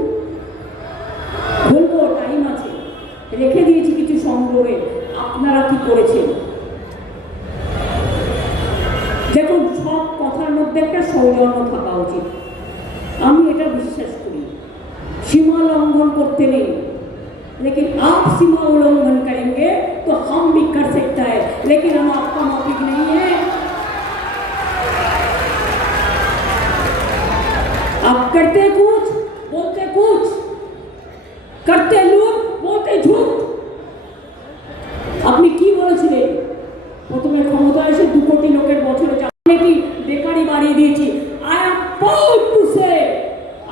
বলবো, টাইম আছে, রেখে দিয়েছি কিছু সংগ্রহে। আপনারা কি করেছেন দেখুন, সব কথার মধ্যে একটা সৌজন্য থাকা উচিত। আমি এটা বিশ্বাস করি, সীমা লঙ্ঘন করতে নেই, लेकिन आप सीमा उल्लंघन करेंगे तो हम भी कर सकता है, लेकिन हम आपका मौलिक नहीं है। आप करते कुछ, बोलते कुछ, करते लूट, बोलते झूठ। আপনি কি বলেছিলেন? প্রথমে ক্ষমতা এসে 2 কোটি লোকের বছরে কি বেকারি বাড়িয়ে দিয়েছি। I am proud to say,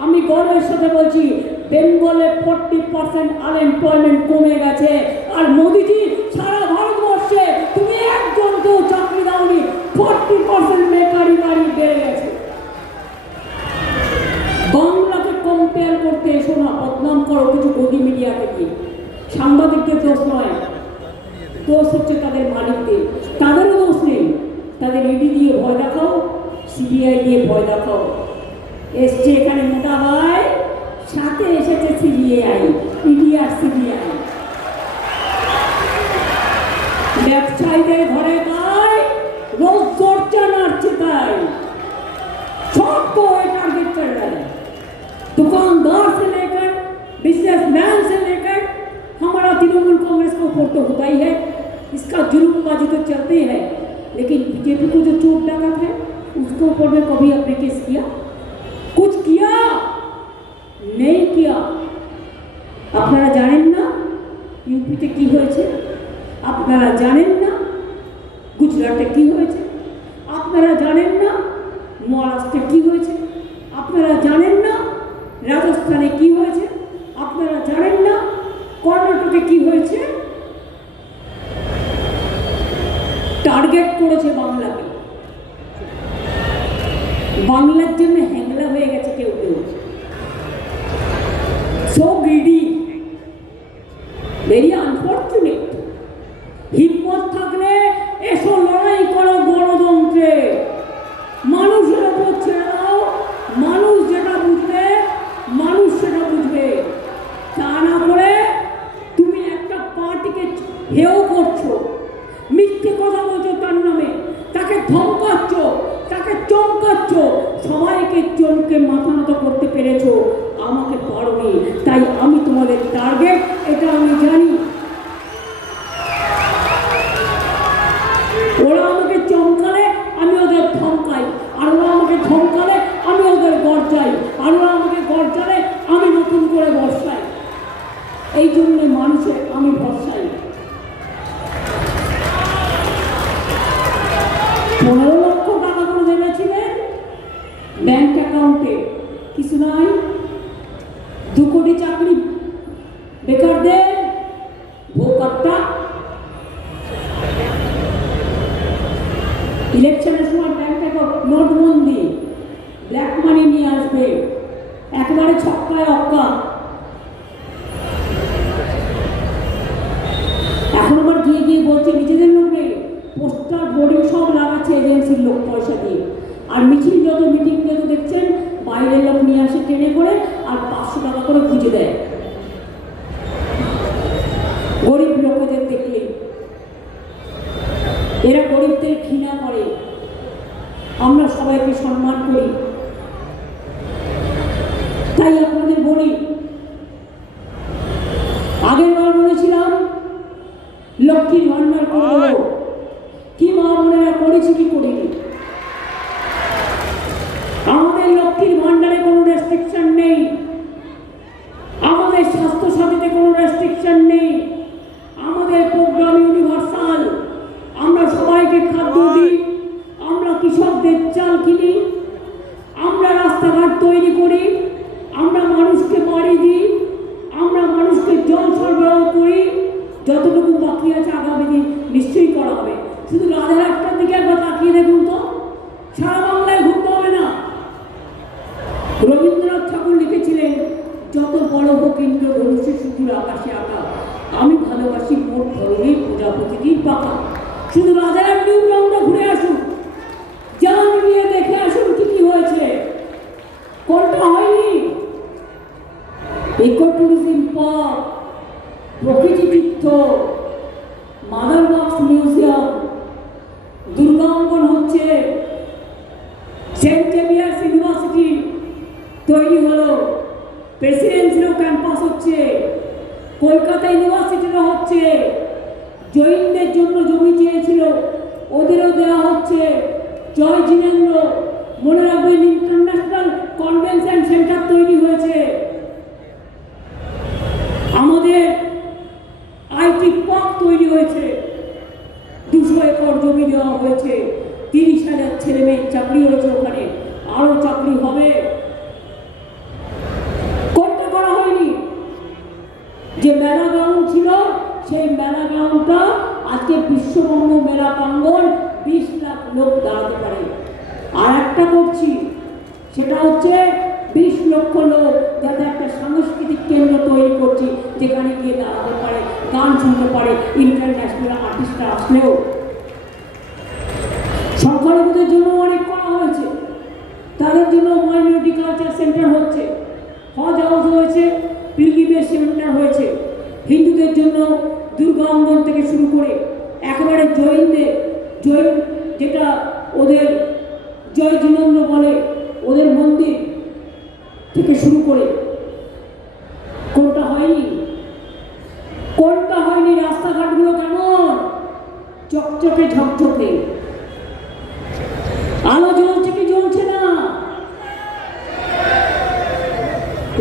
আমি গর্বের সাথে বলছি, বেঙ্গলে 40% আনএমপ্লয়মেন্ট কমে গেছে। আর মোদিজি সারা ভারতবর্ষে তুমি একজনকেও চাকরি দাওনি, 40% বেকারি বাড়ি বেড়ে গেছে। বাংলাকে কম্পেয়ার করতে এসো না, বদনাম করো কিছু গদি মিডিয়াকে দিয়ে। সাংবাদিকদের দোষ নয়, দোষ হচ্ছে তাদের মালিকদের। তাদেরও দোষ নেই, তাদের ইডি দিয়ে ভয় দেখাও, সিবিআই দিয়ে ভয় দেখাও। এসছে এখানে মোটা ভাই, সাথে এসেছে সিবিআই, ইডি আর সিবিআই। ব্যবসায়ীদের ঘরে গায় रोज चर्चा नाचते তাই सबको एक टारगेट कर रहा है, दुकानदार से लेकर बिजनेसमैन से लेकर हमारा तृणमूल कांग्रेस को ऊपर तो होता ही है, इसका जुर्मबाजी तो चलते हैं। लेकिन बीजेपी को जो चोट लगा था उसके ऊपर में कभी आपने केस किया? कुछ किया नहीं किया। আপনারা জানেন না ইউপিতে কি হয়েছে, আপনারা জানেন না গুজরাটে কি হয়েছে, আপনারা জানেন না মহারাষ্ট্রে কি হয়েছে, আপনারা জানেন না রাজস্থানে কি হয়েছে, আপনারা জানেন না কর্ণাটকে কি হয়েছে। টার্গেট করেছে বাংলাকে, বাংলার জন্য হ্যাংলা হয়ে গেছে কেউ কেউ। So greedy, very unfortunate. হিম্মত থাকলে এসো লড়াই করো গণতন্ত্রে, মানুষের উপর ছেড়ে দাও, মানুষ যেটা বুঝবে মানুষ সেটা বুঝবে। তা না করে তুমি একটা পার্টিকে হেয় করছো, মিথ্যে কথা বলছো তার নামে, তাকে ধমকাচ্ছ, তাকে চমকাচ্ছ, সবাইকে চমকে মাথা নত করতে পেরেছো, আমাকে পারোনি, তাই আমি তোমাদের টার্গেট, এটা আমি জানি। ওরা আমাকে চমকালে আমি ওদের ধমকাই, আর ওরা আমাকে ধমকালে আমি ওদের গর্জাই, আর ওরা আমাকে গর্জালে আমি নতুন করে বর্ষাই। এই জন্য মানুষের আমি ভরসাই। 15 লক্ষ টাকা করে ভেবেছিলেন ব্যাংক অ্যাকাউন্টে, কিছু নাই। 2 কোটি চাকরি বেকারদের ভোকারটা ইলেকশনের সময় ব্যাংক থেকে নোটবন্দি, ব্ল্যাক মানি নিয়ে আসবে, একেবারে ছক্কায় অক্কা। এখন আবার গিয়ে গিয়ে বলছে নিজেদের লোক নেই, পোস্টার বোর্ডিং সব লাগাচ্ছে এজেন্সির লোক পয়সা দিয়ে। আর মিছিল যত মিটিং যত দেখছেন বাইরের লোক নিয়ে আসে ট্রেনে করে আর 500 টাকা করে খুঁজে দেয় গরিব লোকেদের দেখলে। এরা গরিবদের ঘৃণা করে, আমরা সবাইকে সম্মান করি। তাই আপনাদের বলি, আগের বার বলেছিলাম লক্ষ্মীর ভান্ডার করে দেবো, কি মা বোনেরা করেছি কি করিনি? আমাদের লক্ষ্মীর ভান্ডারে কোনো রেস্ট্রিকশন নেই, আমাদের স্বাস্থ্য সাথীতে কোনো রেস্ট্রিকশন নেই, আমাদের প্রোগ্রাম ইউনিভার্সাল। আমরা সবাইকে খাদ্য দিই, আমরা কৃষকদের চাল কিনি, আমরা রাস্তাঘাট তৈরি করি, আমরা মানুষকে বাড়ি দিই, আমরা মানুষকে জল সরবরাহ করি। যতটুকু বাকি আছে আগামী দিন নিশ্চয়ই করা হবে। শুধু রাজারহাটটার দিকে একবার তাকিয়ে দেখুন তো, সারা বাংলায় ঘুরতে হবে না। রবীন্দ্রনাথ ঠাকুর লিখেছিলেন, যত বড় হোক ইন্দ্রধনুষে শুধু আকাশে আঁকা, আমি ভালোবাসি মোট ধরনের প্রজাপতির পাকা। শুধু রাজারহাট নিউ টাউনটা ঘুরে আসুন, যান নিয়ে দেখে আসুন কি কি হয়েছে, কোনটা হয়নি। ইকো ট্যুরিজম পার্ক, প্রকৃতি তীর্থ, মাদার বক্স মিউজিয়াম, দুর্গা অঙ্গন হচ্ছে, সেন্ট জেভিয়ার্স ইউনিভার্সিটি তৈরি হলো, প্রেসিডেন্সিরও ক্যাম্পাস হচ্ছে, কলকাতা ইউনিভার্সিটিরও হচ্ছে, জৈনদের জন্য জমি চেয়েছিল ওদেরও দেওয়া হচ্ছে। জয় জিনেন্দ্র, মনে রাখবেন ইন্টারন্যাশনাল কনভেনশন সেন্টার তৈরি হয়েছে। আমাদের আইটি পার্ক তৈরি হয়েছে, 200 একর জমি দেওয়া হয়েছে, 30,000 ছেলে মেয়ের চাকরি হয়েছে ওখানে, আরো চাকরি হবে। কোনটা করা হয়নি? যে মেলা গ্রাউন্ড ছিল সেই মেলা গ্রাউন্ডটা আজকে বিশ্ববঙ্গ মেলা প্রাঙ্গণ, 20 লাখ লোক দাঁড়াতে পারে। আর একটা করছি, সেটা হচ্ছে 20 লক্ষ লোক যাতে একটা সাংস্কৃতিক কেন্দ্র তৈরি করছি, যেখানে গিয়ে দাঁড়াতে পারে, গান শুনতে পারে, ইন্টারন্যাশনাল আর্টিস্টরা আসলেও। সংখ্যালঘুদের জন্য অনেক করা হয়েছে, তাদের জন্য মাইনরিটি কালচার সেন্টার হচ্ছে, হজ হাউস হয়েছে, পিলগ্রিমেজ সেন্টার হয়েছে। হিন্দুদের জন্য দুর্গা অঙ্গন থেকে শুরু করে একেবারে জৈনদের, জৈন যেটা ওদের জয় জিনেন্দ্র বলে, ওদের মন্দির থেকে শুরু করে। কোনটা হয়নি? কোনটা হয়নি? রাস্তাঘাটগুলো কেমন চকচকে ঝকঝকে, আলো জ্বলছে কি জ্বলছে না,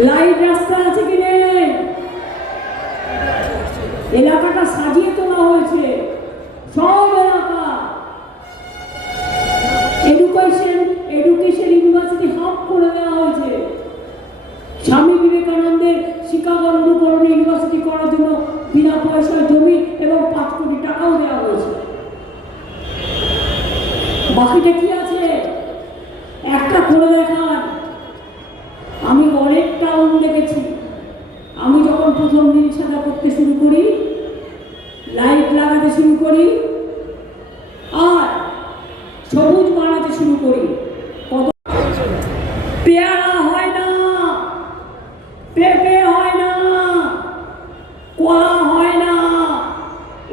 লাইট রাস্তা আছে কি নেই, এলাকাটা সাজিয়ে তোলা হয়েছে, সব এলাকা। এডুকেশন ইউনিভার্সিটি হাব করে দেওয়া হয়েছে। স্বামী বিবেকানন্দের শিকাগো অনুকরণ ইউনিভার্সিটি করার জন্য বিনা পয়সায় জমি এবং 5 কোটি টাকাও দেওয়া হয়েছে। বাকিটা কি আছে? একটা করে দেখান। আমি অনেক টাউন দেখেছি। আমি যখন প্রথম নীল সাদা করতে শুরু করি, লাইট লাগাতে শুরু করি আর সবুজ বানাতে শুরু করি, কত পেয়ারা হয় না, পেঁপে হয় না, কলা হয় না।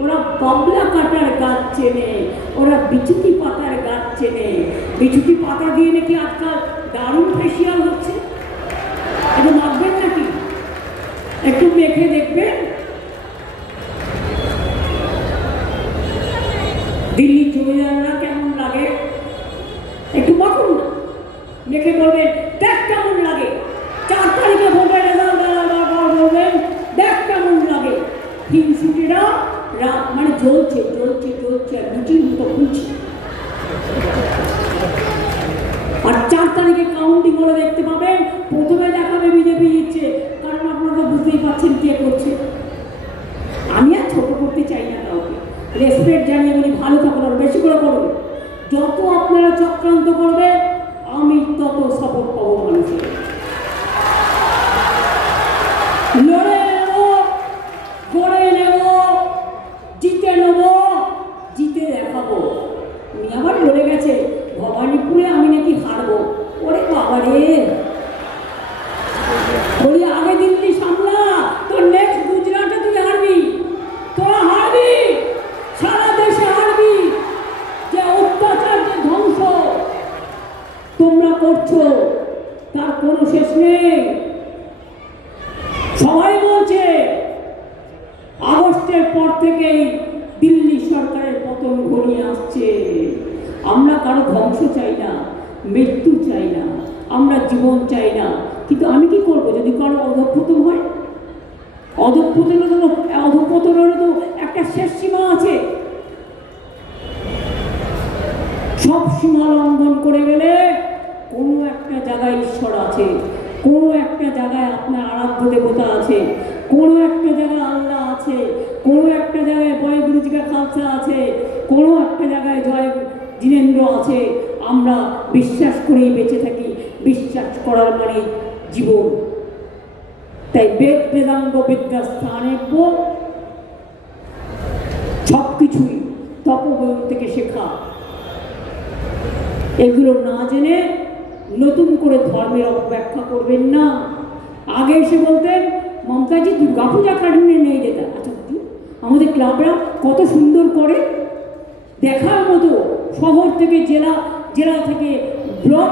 ওরা বাবলা কাটার গাছ চেনে, ওরা বিচুতি পাতার গাছ চেনে। বিচুতি পাতা দিয়ে নাকি আজকাল দারুণ ফেসিয়াল হচ্ছে, একটু মাখবেন নাকি? একটু মেখে দেখবেন। দিল্লির জমিদাররা কেমন লাগে একটু মাখুন না, মেখে বলবেন দেখ কেমন লাগে। 4 তারিখে ভোটের রেজাল্ট দেওয়ার পর বলবেন দেখ কেমন লাগে। হিংসুটিরা মানে জ্বলছে জ্বলছে জ্বলছে, আর লুচির মতো খুলছে। আর 4 তারিখে কাউন্টিং হলে দেখতে পাবেন, প্রথমে দেখাবে বিজেপি জিতছে, কারণ আপনারা বুঝতেই পারছেন কে করছে। রেসপেক্ট জানিয়ে বলি, ভালো থাকুন, আর বেশি করে করবে। যত আপনারা চক্রান্ত করবে আমি তত সাপোর্ট পাবো মানুষের। লড়ে নেব, গড়ে নেব, জিতে নেব, জিতে দেখাবো। উনি আবার লড়ে গেছে ভবানীপুরে আমি নাকি হারবো। ওরে বাবা রে, বলি আগে দিল্লি সামলা, তোর নেক্সট গুজরাটে তুই হারবি, তোরা হারবি, সারা দেশে হারবি। যে অত্যাচার, যে ধ্বংস তোমরা করছো তার কোনো শেষ নেই। সবাই বলছে আগস্টের পর থেকেই দিল্লি সরকারের পতন ঘনিয়ে আসছে। আমরা কারো ধ্বংস চাই না, মৃত্যু চাই না, আমরা জীবন চাই না। কিন্তু আমি কি করবো যদি কারো অধঃপতন হয়? অধঃপতনের তো একটা শেষ সীমা আছে। সব সীমা লঙ্ঘন করে গেলে কোনো একটা জায়গায় ঈশ্বর আছে, কোনো একটা জায়গায় আপনার আরাধ্য দেবতা আছে, কোনো একটা জায়গায় আল্লাহ আছে, কোনো একটা জায়গায় জয় গুরুজিকা খালসা আছে, কোনো একটা জায়গায় জয় জিনেন্দ্র আছে। আমরা বিশ্বাস করেই বেঁচে থাকি। বিশ্বাস করার মানে জীবন। তাই বেদ বেদাঙ্গ বিদ্যা স্থানে সব কিছুই তপবন থেকে শেখা। এগুলো না জেনে নতুন করে ধর্মের অপব্যাখ্যা করবেন না। আগে এসে বলতেন মমতাজি দুর্গাপূজা কাটিয়ে নেই যেটা। আচ্ছা আমাদের ক্লাবরা কত সুন্দর করে, দেখার মতো। শহর থেকে জেলা, জেলা থেকে ব্লক,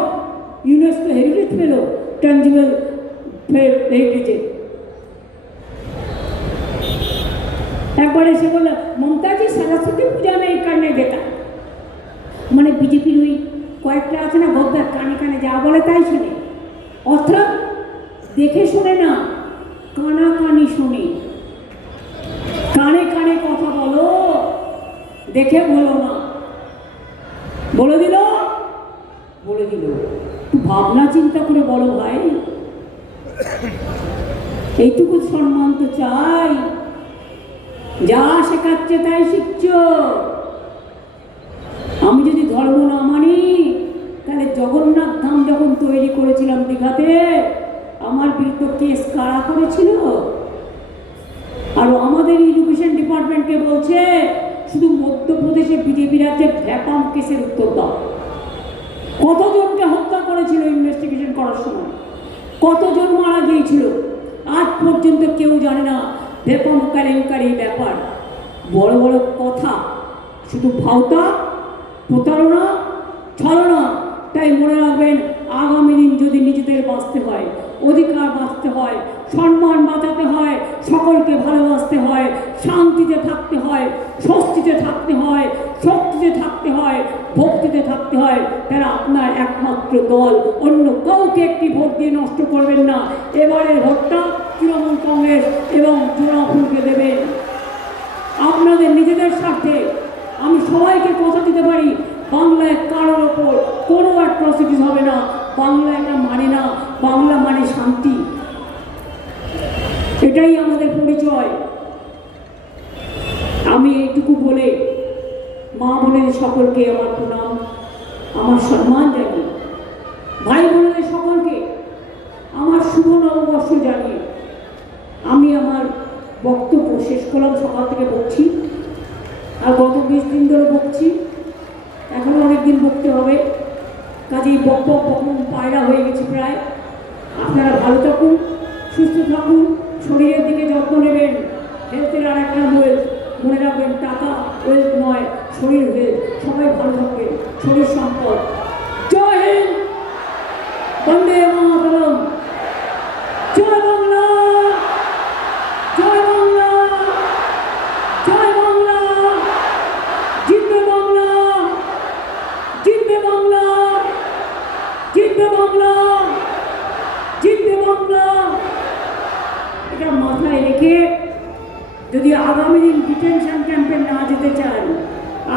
ইউনেস্কো হেরিটেজ পেল, ট্যাঞ্জিবল হেরিটেজে। একবার এসে বলল মমতাজি সরস্বতী পূজা নেই কারণে যেটা, মানে বিজেপির ওই কয়েকটা আছে না গদ্দার, কানে কানে যা বলে তাই শোনে। অর্থাৎ দেখে শোনে না, কানাকানি শোনে। কানে কানে কথা বলো, দেখে বলো না। বলে দিল, বলে দিল। একটু ভাবনা চিন্তা করে বলো ভাই। এইটুকু সম্মান তো চাই। যা শেখাচ্ছে তাই শিখছ। আমি যদি ধর্ম না মানি, তাহলে জগন্নাথ ধাম যখন তৈরি করেছিলাম দীঘাতে, আমার বিরুদ্ধে কেস কারা করেছিল? আর আমাদের এডুকেশন ডিপার্টমেন্টকে বলছে শুধু মধ্যপ্রদেশে বিজেপি রাজ্যে ভ্যাপাম কেসের উত্তর দাও। কতজনকে হত্যা করেছিল ইনভেস্টিগেশন করার সময়, কতজন মারা গিয়েছিল, আজ পর্যন্ত কেউ জানে না। ভ্যাপাম কেলেঙ্কারি ব্যাপার, বড় বড় কথা, শুধু ভাওতা, প্রতারণা, ছলনা। তাই মনে রাখবেন, আগামী দিন যদি নিজেদের বাঁচতে হয়, অধিকার বাঁচতে হয়, সম্মান বাঁচাতে হয়, সকলকে ভালোবাসতে হয়, শান্তিতে থাকতে হয়, স্বস্তিতে থাকতে হয়, শক্তিতে থাকতে হয়, ভক্তিতে থাকতে হয়, তারা আপনার একমাত্র দল। অন্য কাউকে একটি ভোট দিয়ে নষ্ট করবেন না। এবারের ভোটটা তৃণমূল কংগ্রেস এবং জোড়াফুলকে দেবেন আপনাদের নিজেদের স্বার্থে। আমি সবাইকে কথা দিতে পারি, বাংলায় কারোর ওপর কোনো অ্যাট্রসিটিস হবে না। বাংলা এটা মানে না, বাংলা মানে শান্তি। এটাই আমাদের পরিচয়। আমি এইটুকু বলে মা বোনের সকলকে আমার প্রণাম, আমার সম্মান জানিয়ে, ভাই বোনের সকলকে আমার শুভ নববর্ষ জানিয়ে আমি আমার বক্তব্য শেষ করলাম। সকাল থেকে বকছি, আর গত 20 দিন ধরে বকছি, এখন অনেক দিন বকতে হবে। কাজেই বক পায়রা হয়ে গেছে প্রায়। আপনারা ভালো থাকুন, সুস্থ থাকুন, শরীরের দিকে যত্ন নেবেন। হেলথের আর একটা ওয়েলথ, মনে রাখবেন টাকা ওয়েলথ নয়, শরীর ওয়েলথ। সবাই ভালো থাকবেন, শরীর সম্পদ। জয় হিন্দ, বন্দে মাতরম, জয় বাংলা, জয় বাংলা, জয় বাংলা, জিতবে বাংলা, জিতবে বাংলা, জিতবে বাংলা, জিতবে বাংলা। এটা মাথায় রেখে যদি আগামী দিন ডিটেনশন ক্যাম্পে না যেতে চান,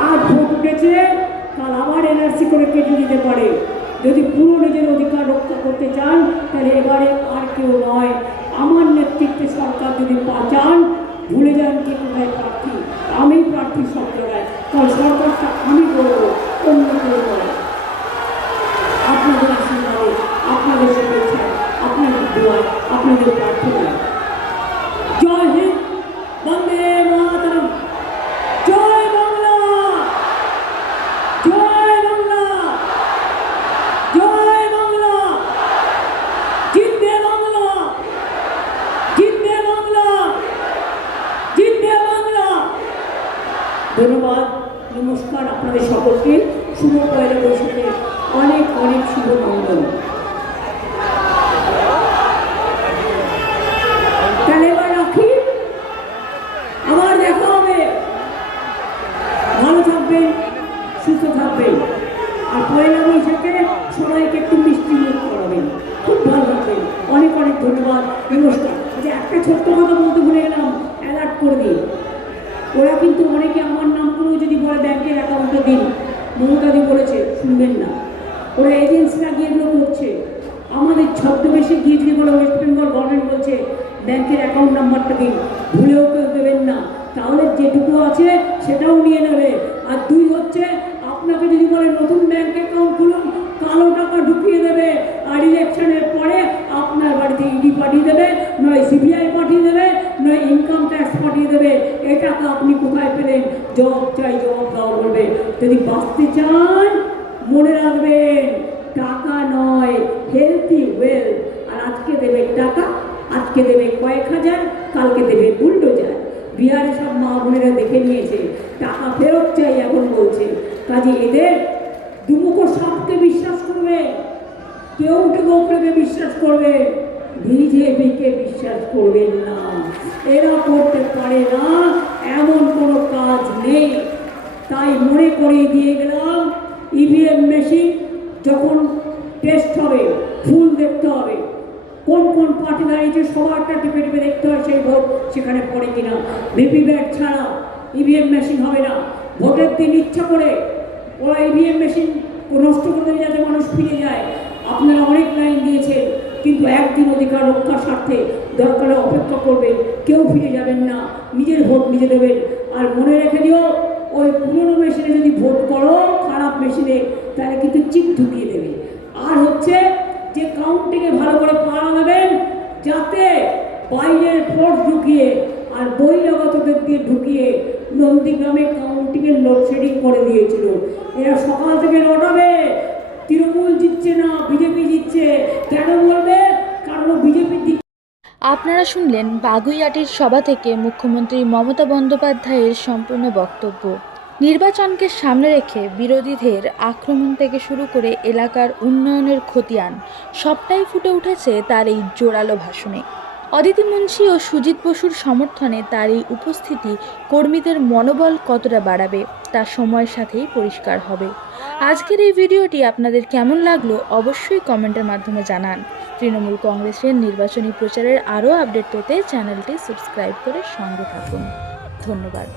আজ ভোট উঠেছে, কাল আবার এনআরসি করে কেটে দিতে পারে। যদি পুরো নিজের অধিকার রক্ষা করতে চান, তাহলে এবারে আর কেউ নয়, আমার নেতৃত্বে সরকার যদি চান, ভুলে যান কে কোথায় প্রার্থী। আমি প্রার্থী সব জায়গায়, কারণ সরকারটা আমি করবো, অন্য কেউ করে। আপনাদের আশীর্বাদে, আপনাদের শুভেচ্ছায়, আপনাদের দোয়ায়, আপনাদের প্রার্থনায়। জয় হিন্দ, বন্দে মাতরম, জয় বাংলা, জয় বাংলা, জয় বাংলা, জিতবে বাংলা, জিতবে বাংলা, জিতবে বাংলা। ধন্যবাদ, নমস্কার আপনাদের সকলকে। শুভ পয়লা বৈশাখে অনেক অনেক শুভকামনা। তাহলে এবার রাখি, আবার দেখা হবে। ভালো থাকবেন, সুস্থ থাকবেন, আর পয়লা বৈশাখে সবাইকে একটু মিষ্টি মুখ করাবেন। খুব ভালো থাকবেন। অনেক অনেক ধন্যবাদ, নমস্কার। যে একটা ছোট্ট কথা বলতে ভুলে গেলাম, অ্যালার্ট করে দিন। ওরা কিন্তু অনেকে আমার নাম করেও যদি বলে ব্যাংকের অ্যাকাউন্টে দিন, মমতাদি বলেছে শুনবেন না। ওরা এজেন্সিরা গিয়ে এগুলো করছে। আমাদের ছদ্মবেশে গিয়ে যদি বলে ওয়েস্ট বেঙ্গল গভর্নমেন্ট বলছে ব্যাংকের অ্যাকাউন্ট নাম্বারটা দিন, ভুলেও কেউ দেবেন না, তাহলে যেটুকু আছে সেটাও নিয়ে নেবে। আর দুই হচ্ছে, আপনাকে যদি বলে নতুন ব্যাংক অ্যাকাউন্ট খুলুন, কালো টাকা ঢুকিয়ে দেবে, আর ইলেকশনের পরে আপনার বাড়িতে ইডি পাঠিয়ে দেবে, নয় সিবিআই পাঠিয়ে দেবে, নয় ইনকাম ট্যাক্স পাঠিয়ে দেবে। এই টাকা আপনি কোথায় পেলেন? জবাব চাই, জবাব দেওয়া বলবে। যদি বাঁচতে চান মনে রাখবেন, টাকা নয়, হেলথি ওয়েলথ। আর আজকে দেবে টাকা, আজকে দেবে কয়েক হাজার, কালকে দেবে বুলডোজার। বিহারে সব মা বোনেরা দেখে নিয়েছে, টাকা ফেরত চাই এখন বলছে। কাজে এদের দুমুখো সাপকে বিশ্বাস করবে, কেউ গোপড়ে বিশ্বাস করবে, বিজেপিকে বিশ্বাস করবেন না। এরা করতে পারে না, এমন কোনো কাজ নেই। তাই মনে করিয়ে দিয়ে গেলাম, ইভিএম মেশিন যখন টেস্ট হবে, ফুল দেখতে হবে, কোন কোন পার্টি দাঁড়িয়েছে সবারটা টিপে টিপে দেখতে হয় সেই ভোট সেখানে পড়ে কিনা। ভিভিপ্যাট ছাড়া ইভিএম মেশিন হবে না। ভোটের দিন ইচ্ছা করে ওরা ইভিএম মেশিন নষ্ট করে দেবে যাতে মানুষ ফিরে যায়। আপনারা অনেক লাইন দিয়েছেন, কিন্তু একদিন অধিকার রক্ষার স্বার্থে দরকারে অপেক্ষা করবেন, কেউ ফিরে যাবেন না, নিজের ভোট নিজে দেবেন। আর মনে রেখে দিও, ওই পুরনো মেশিনে যদি ভোট করো, খারাপ মেশিনে, তাহলে কিন্তু চিপ ঢুকিয়ে দেবে। আর হচ্ছে যে কাউন্টিংয়ে ভালো করে পাড়া দেবেন, যাতে বাইরের ফোর্স ঢুকিয়ে আর বহিরাগতদের দিয়ে ঢুকিয়ে নন্দীগ্রামে কাউন্টিংয়ের লোডশেডিং করে দিয়েছিল। এরা সকাল থেকে রটাবে, তৃণমূল জিতছে না, বিজেপি জিতছে। কেন বলবে? কারণ বিজেপি। আপনারা শুনলেন বাগুইআটির সভা থেকে মুখ্যমন্ত্রী মমতা বন্দ্যোপাধ্যায়ের সম্পূর্ণ বক্তব্য। নির্বাচনকে সামনে রেখে বিরোধীদের আক্রমণ থেকে শুরু করে এলাকার উন্নয়নের খতিয়ান সবটাই ফুটে উঠেছে তার এই জোরালো ভাষণে। অদিতি মুন্সি ও সুজিত বসুর সমর্থনে তার এই উপস্থিতি কর্মীদের মনোবল কতটা বাড়াবে তা সময়ের সাথেই পরিষ্কার হবে। আজকের এই ভিডিওটি আপনাদের কেমন লাগলো অবশ্যই কমেন্টের মাধ্যমে জানান। তৃণমূল কংগ্রেসের নির্বাচনী প্রচারের আরও আপডেট পেতে চ্যানেলটি সাবস্ক্রাইব করে সঙ্গে থাকুন। ধন্যবাদ।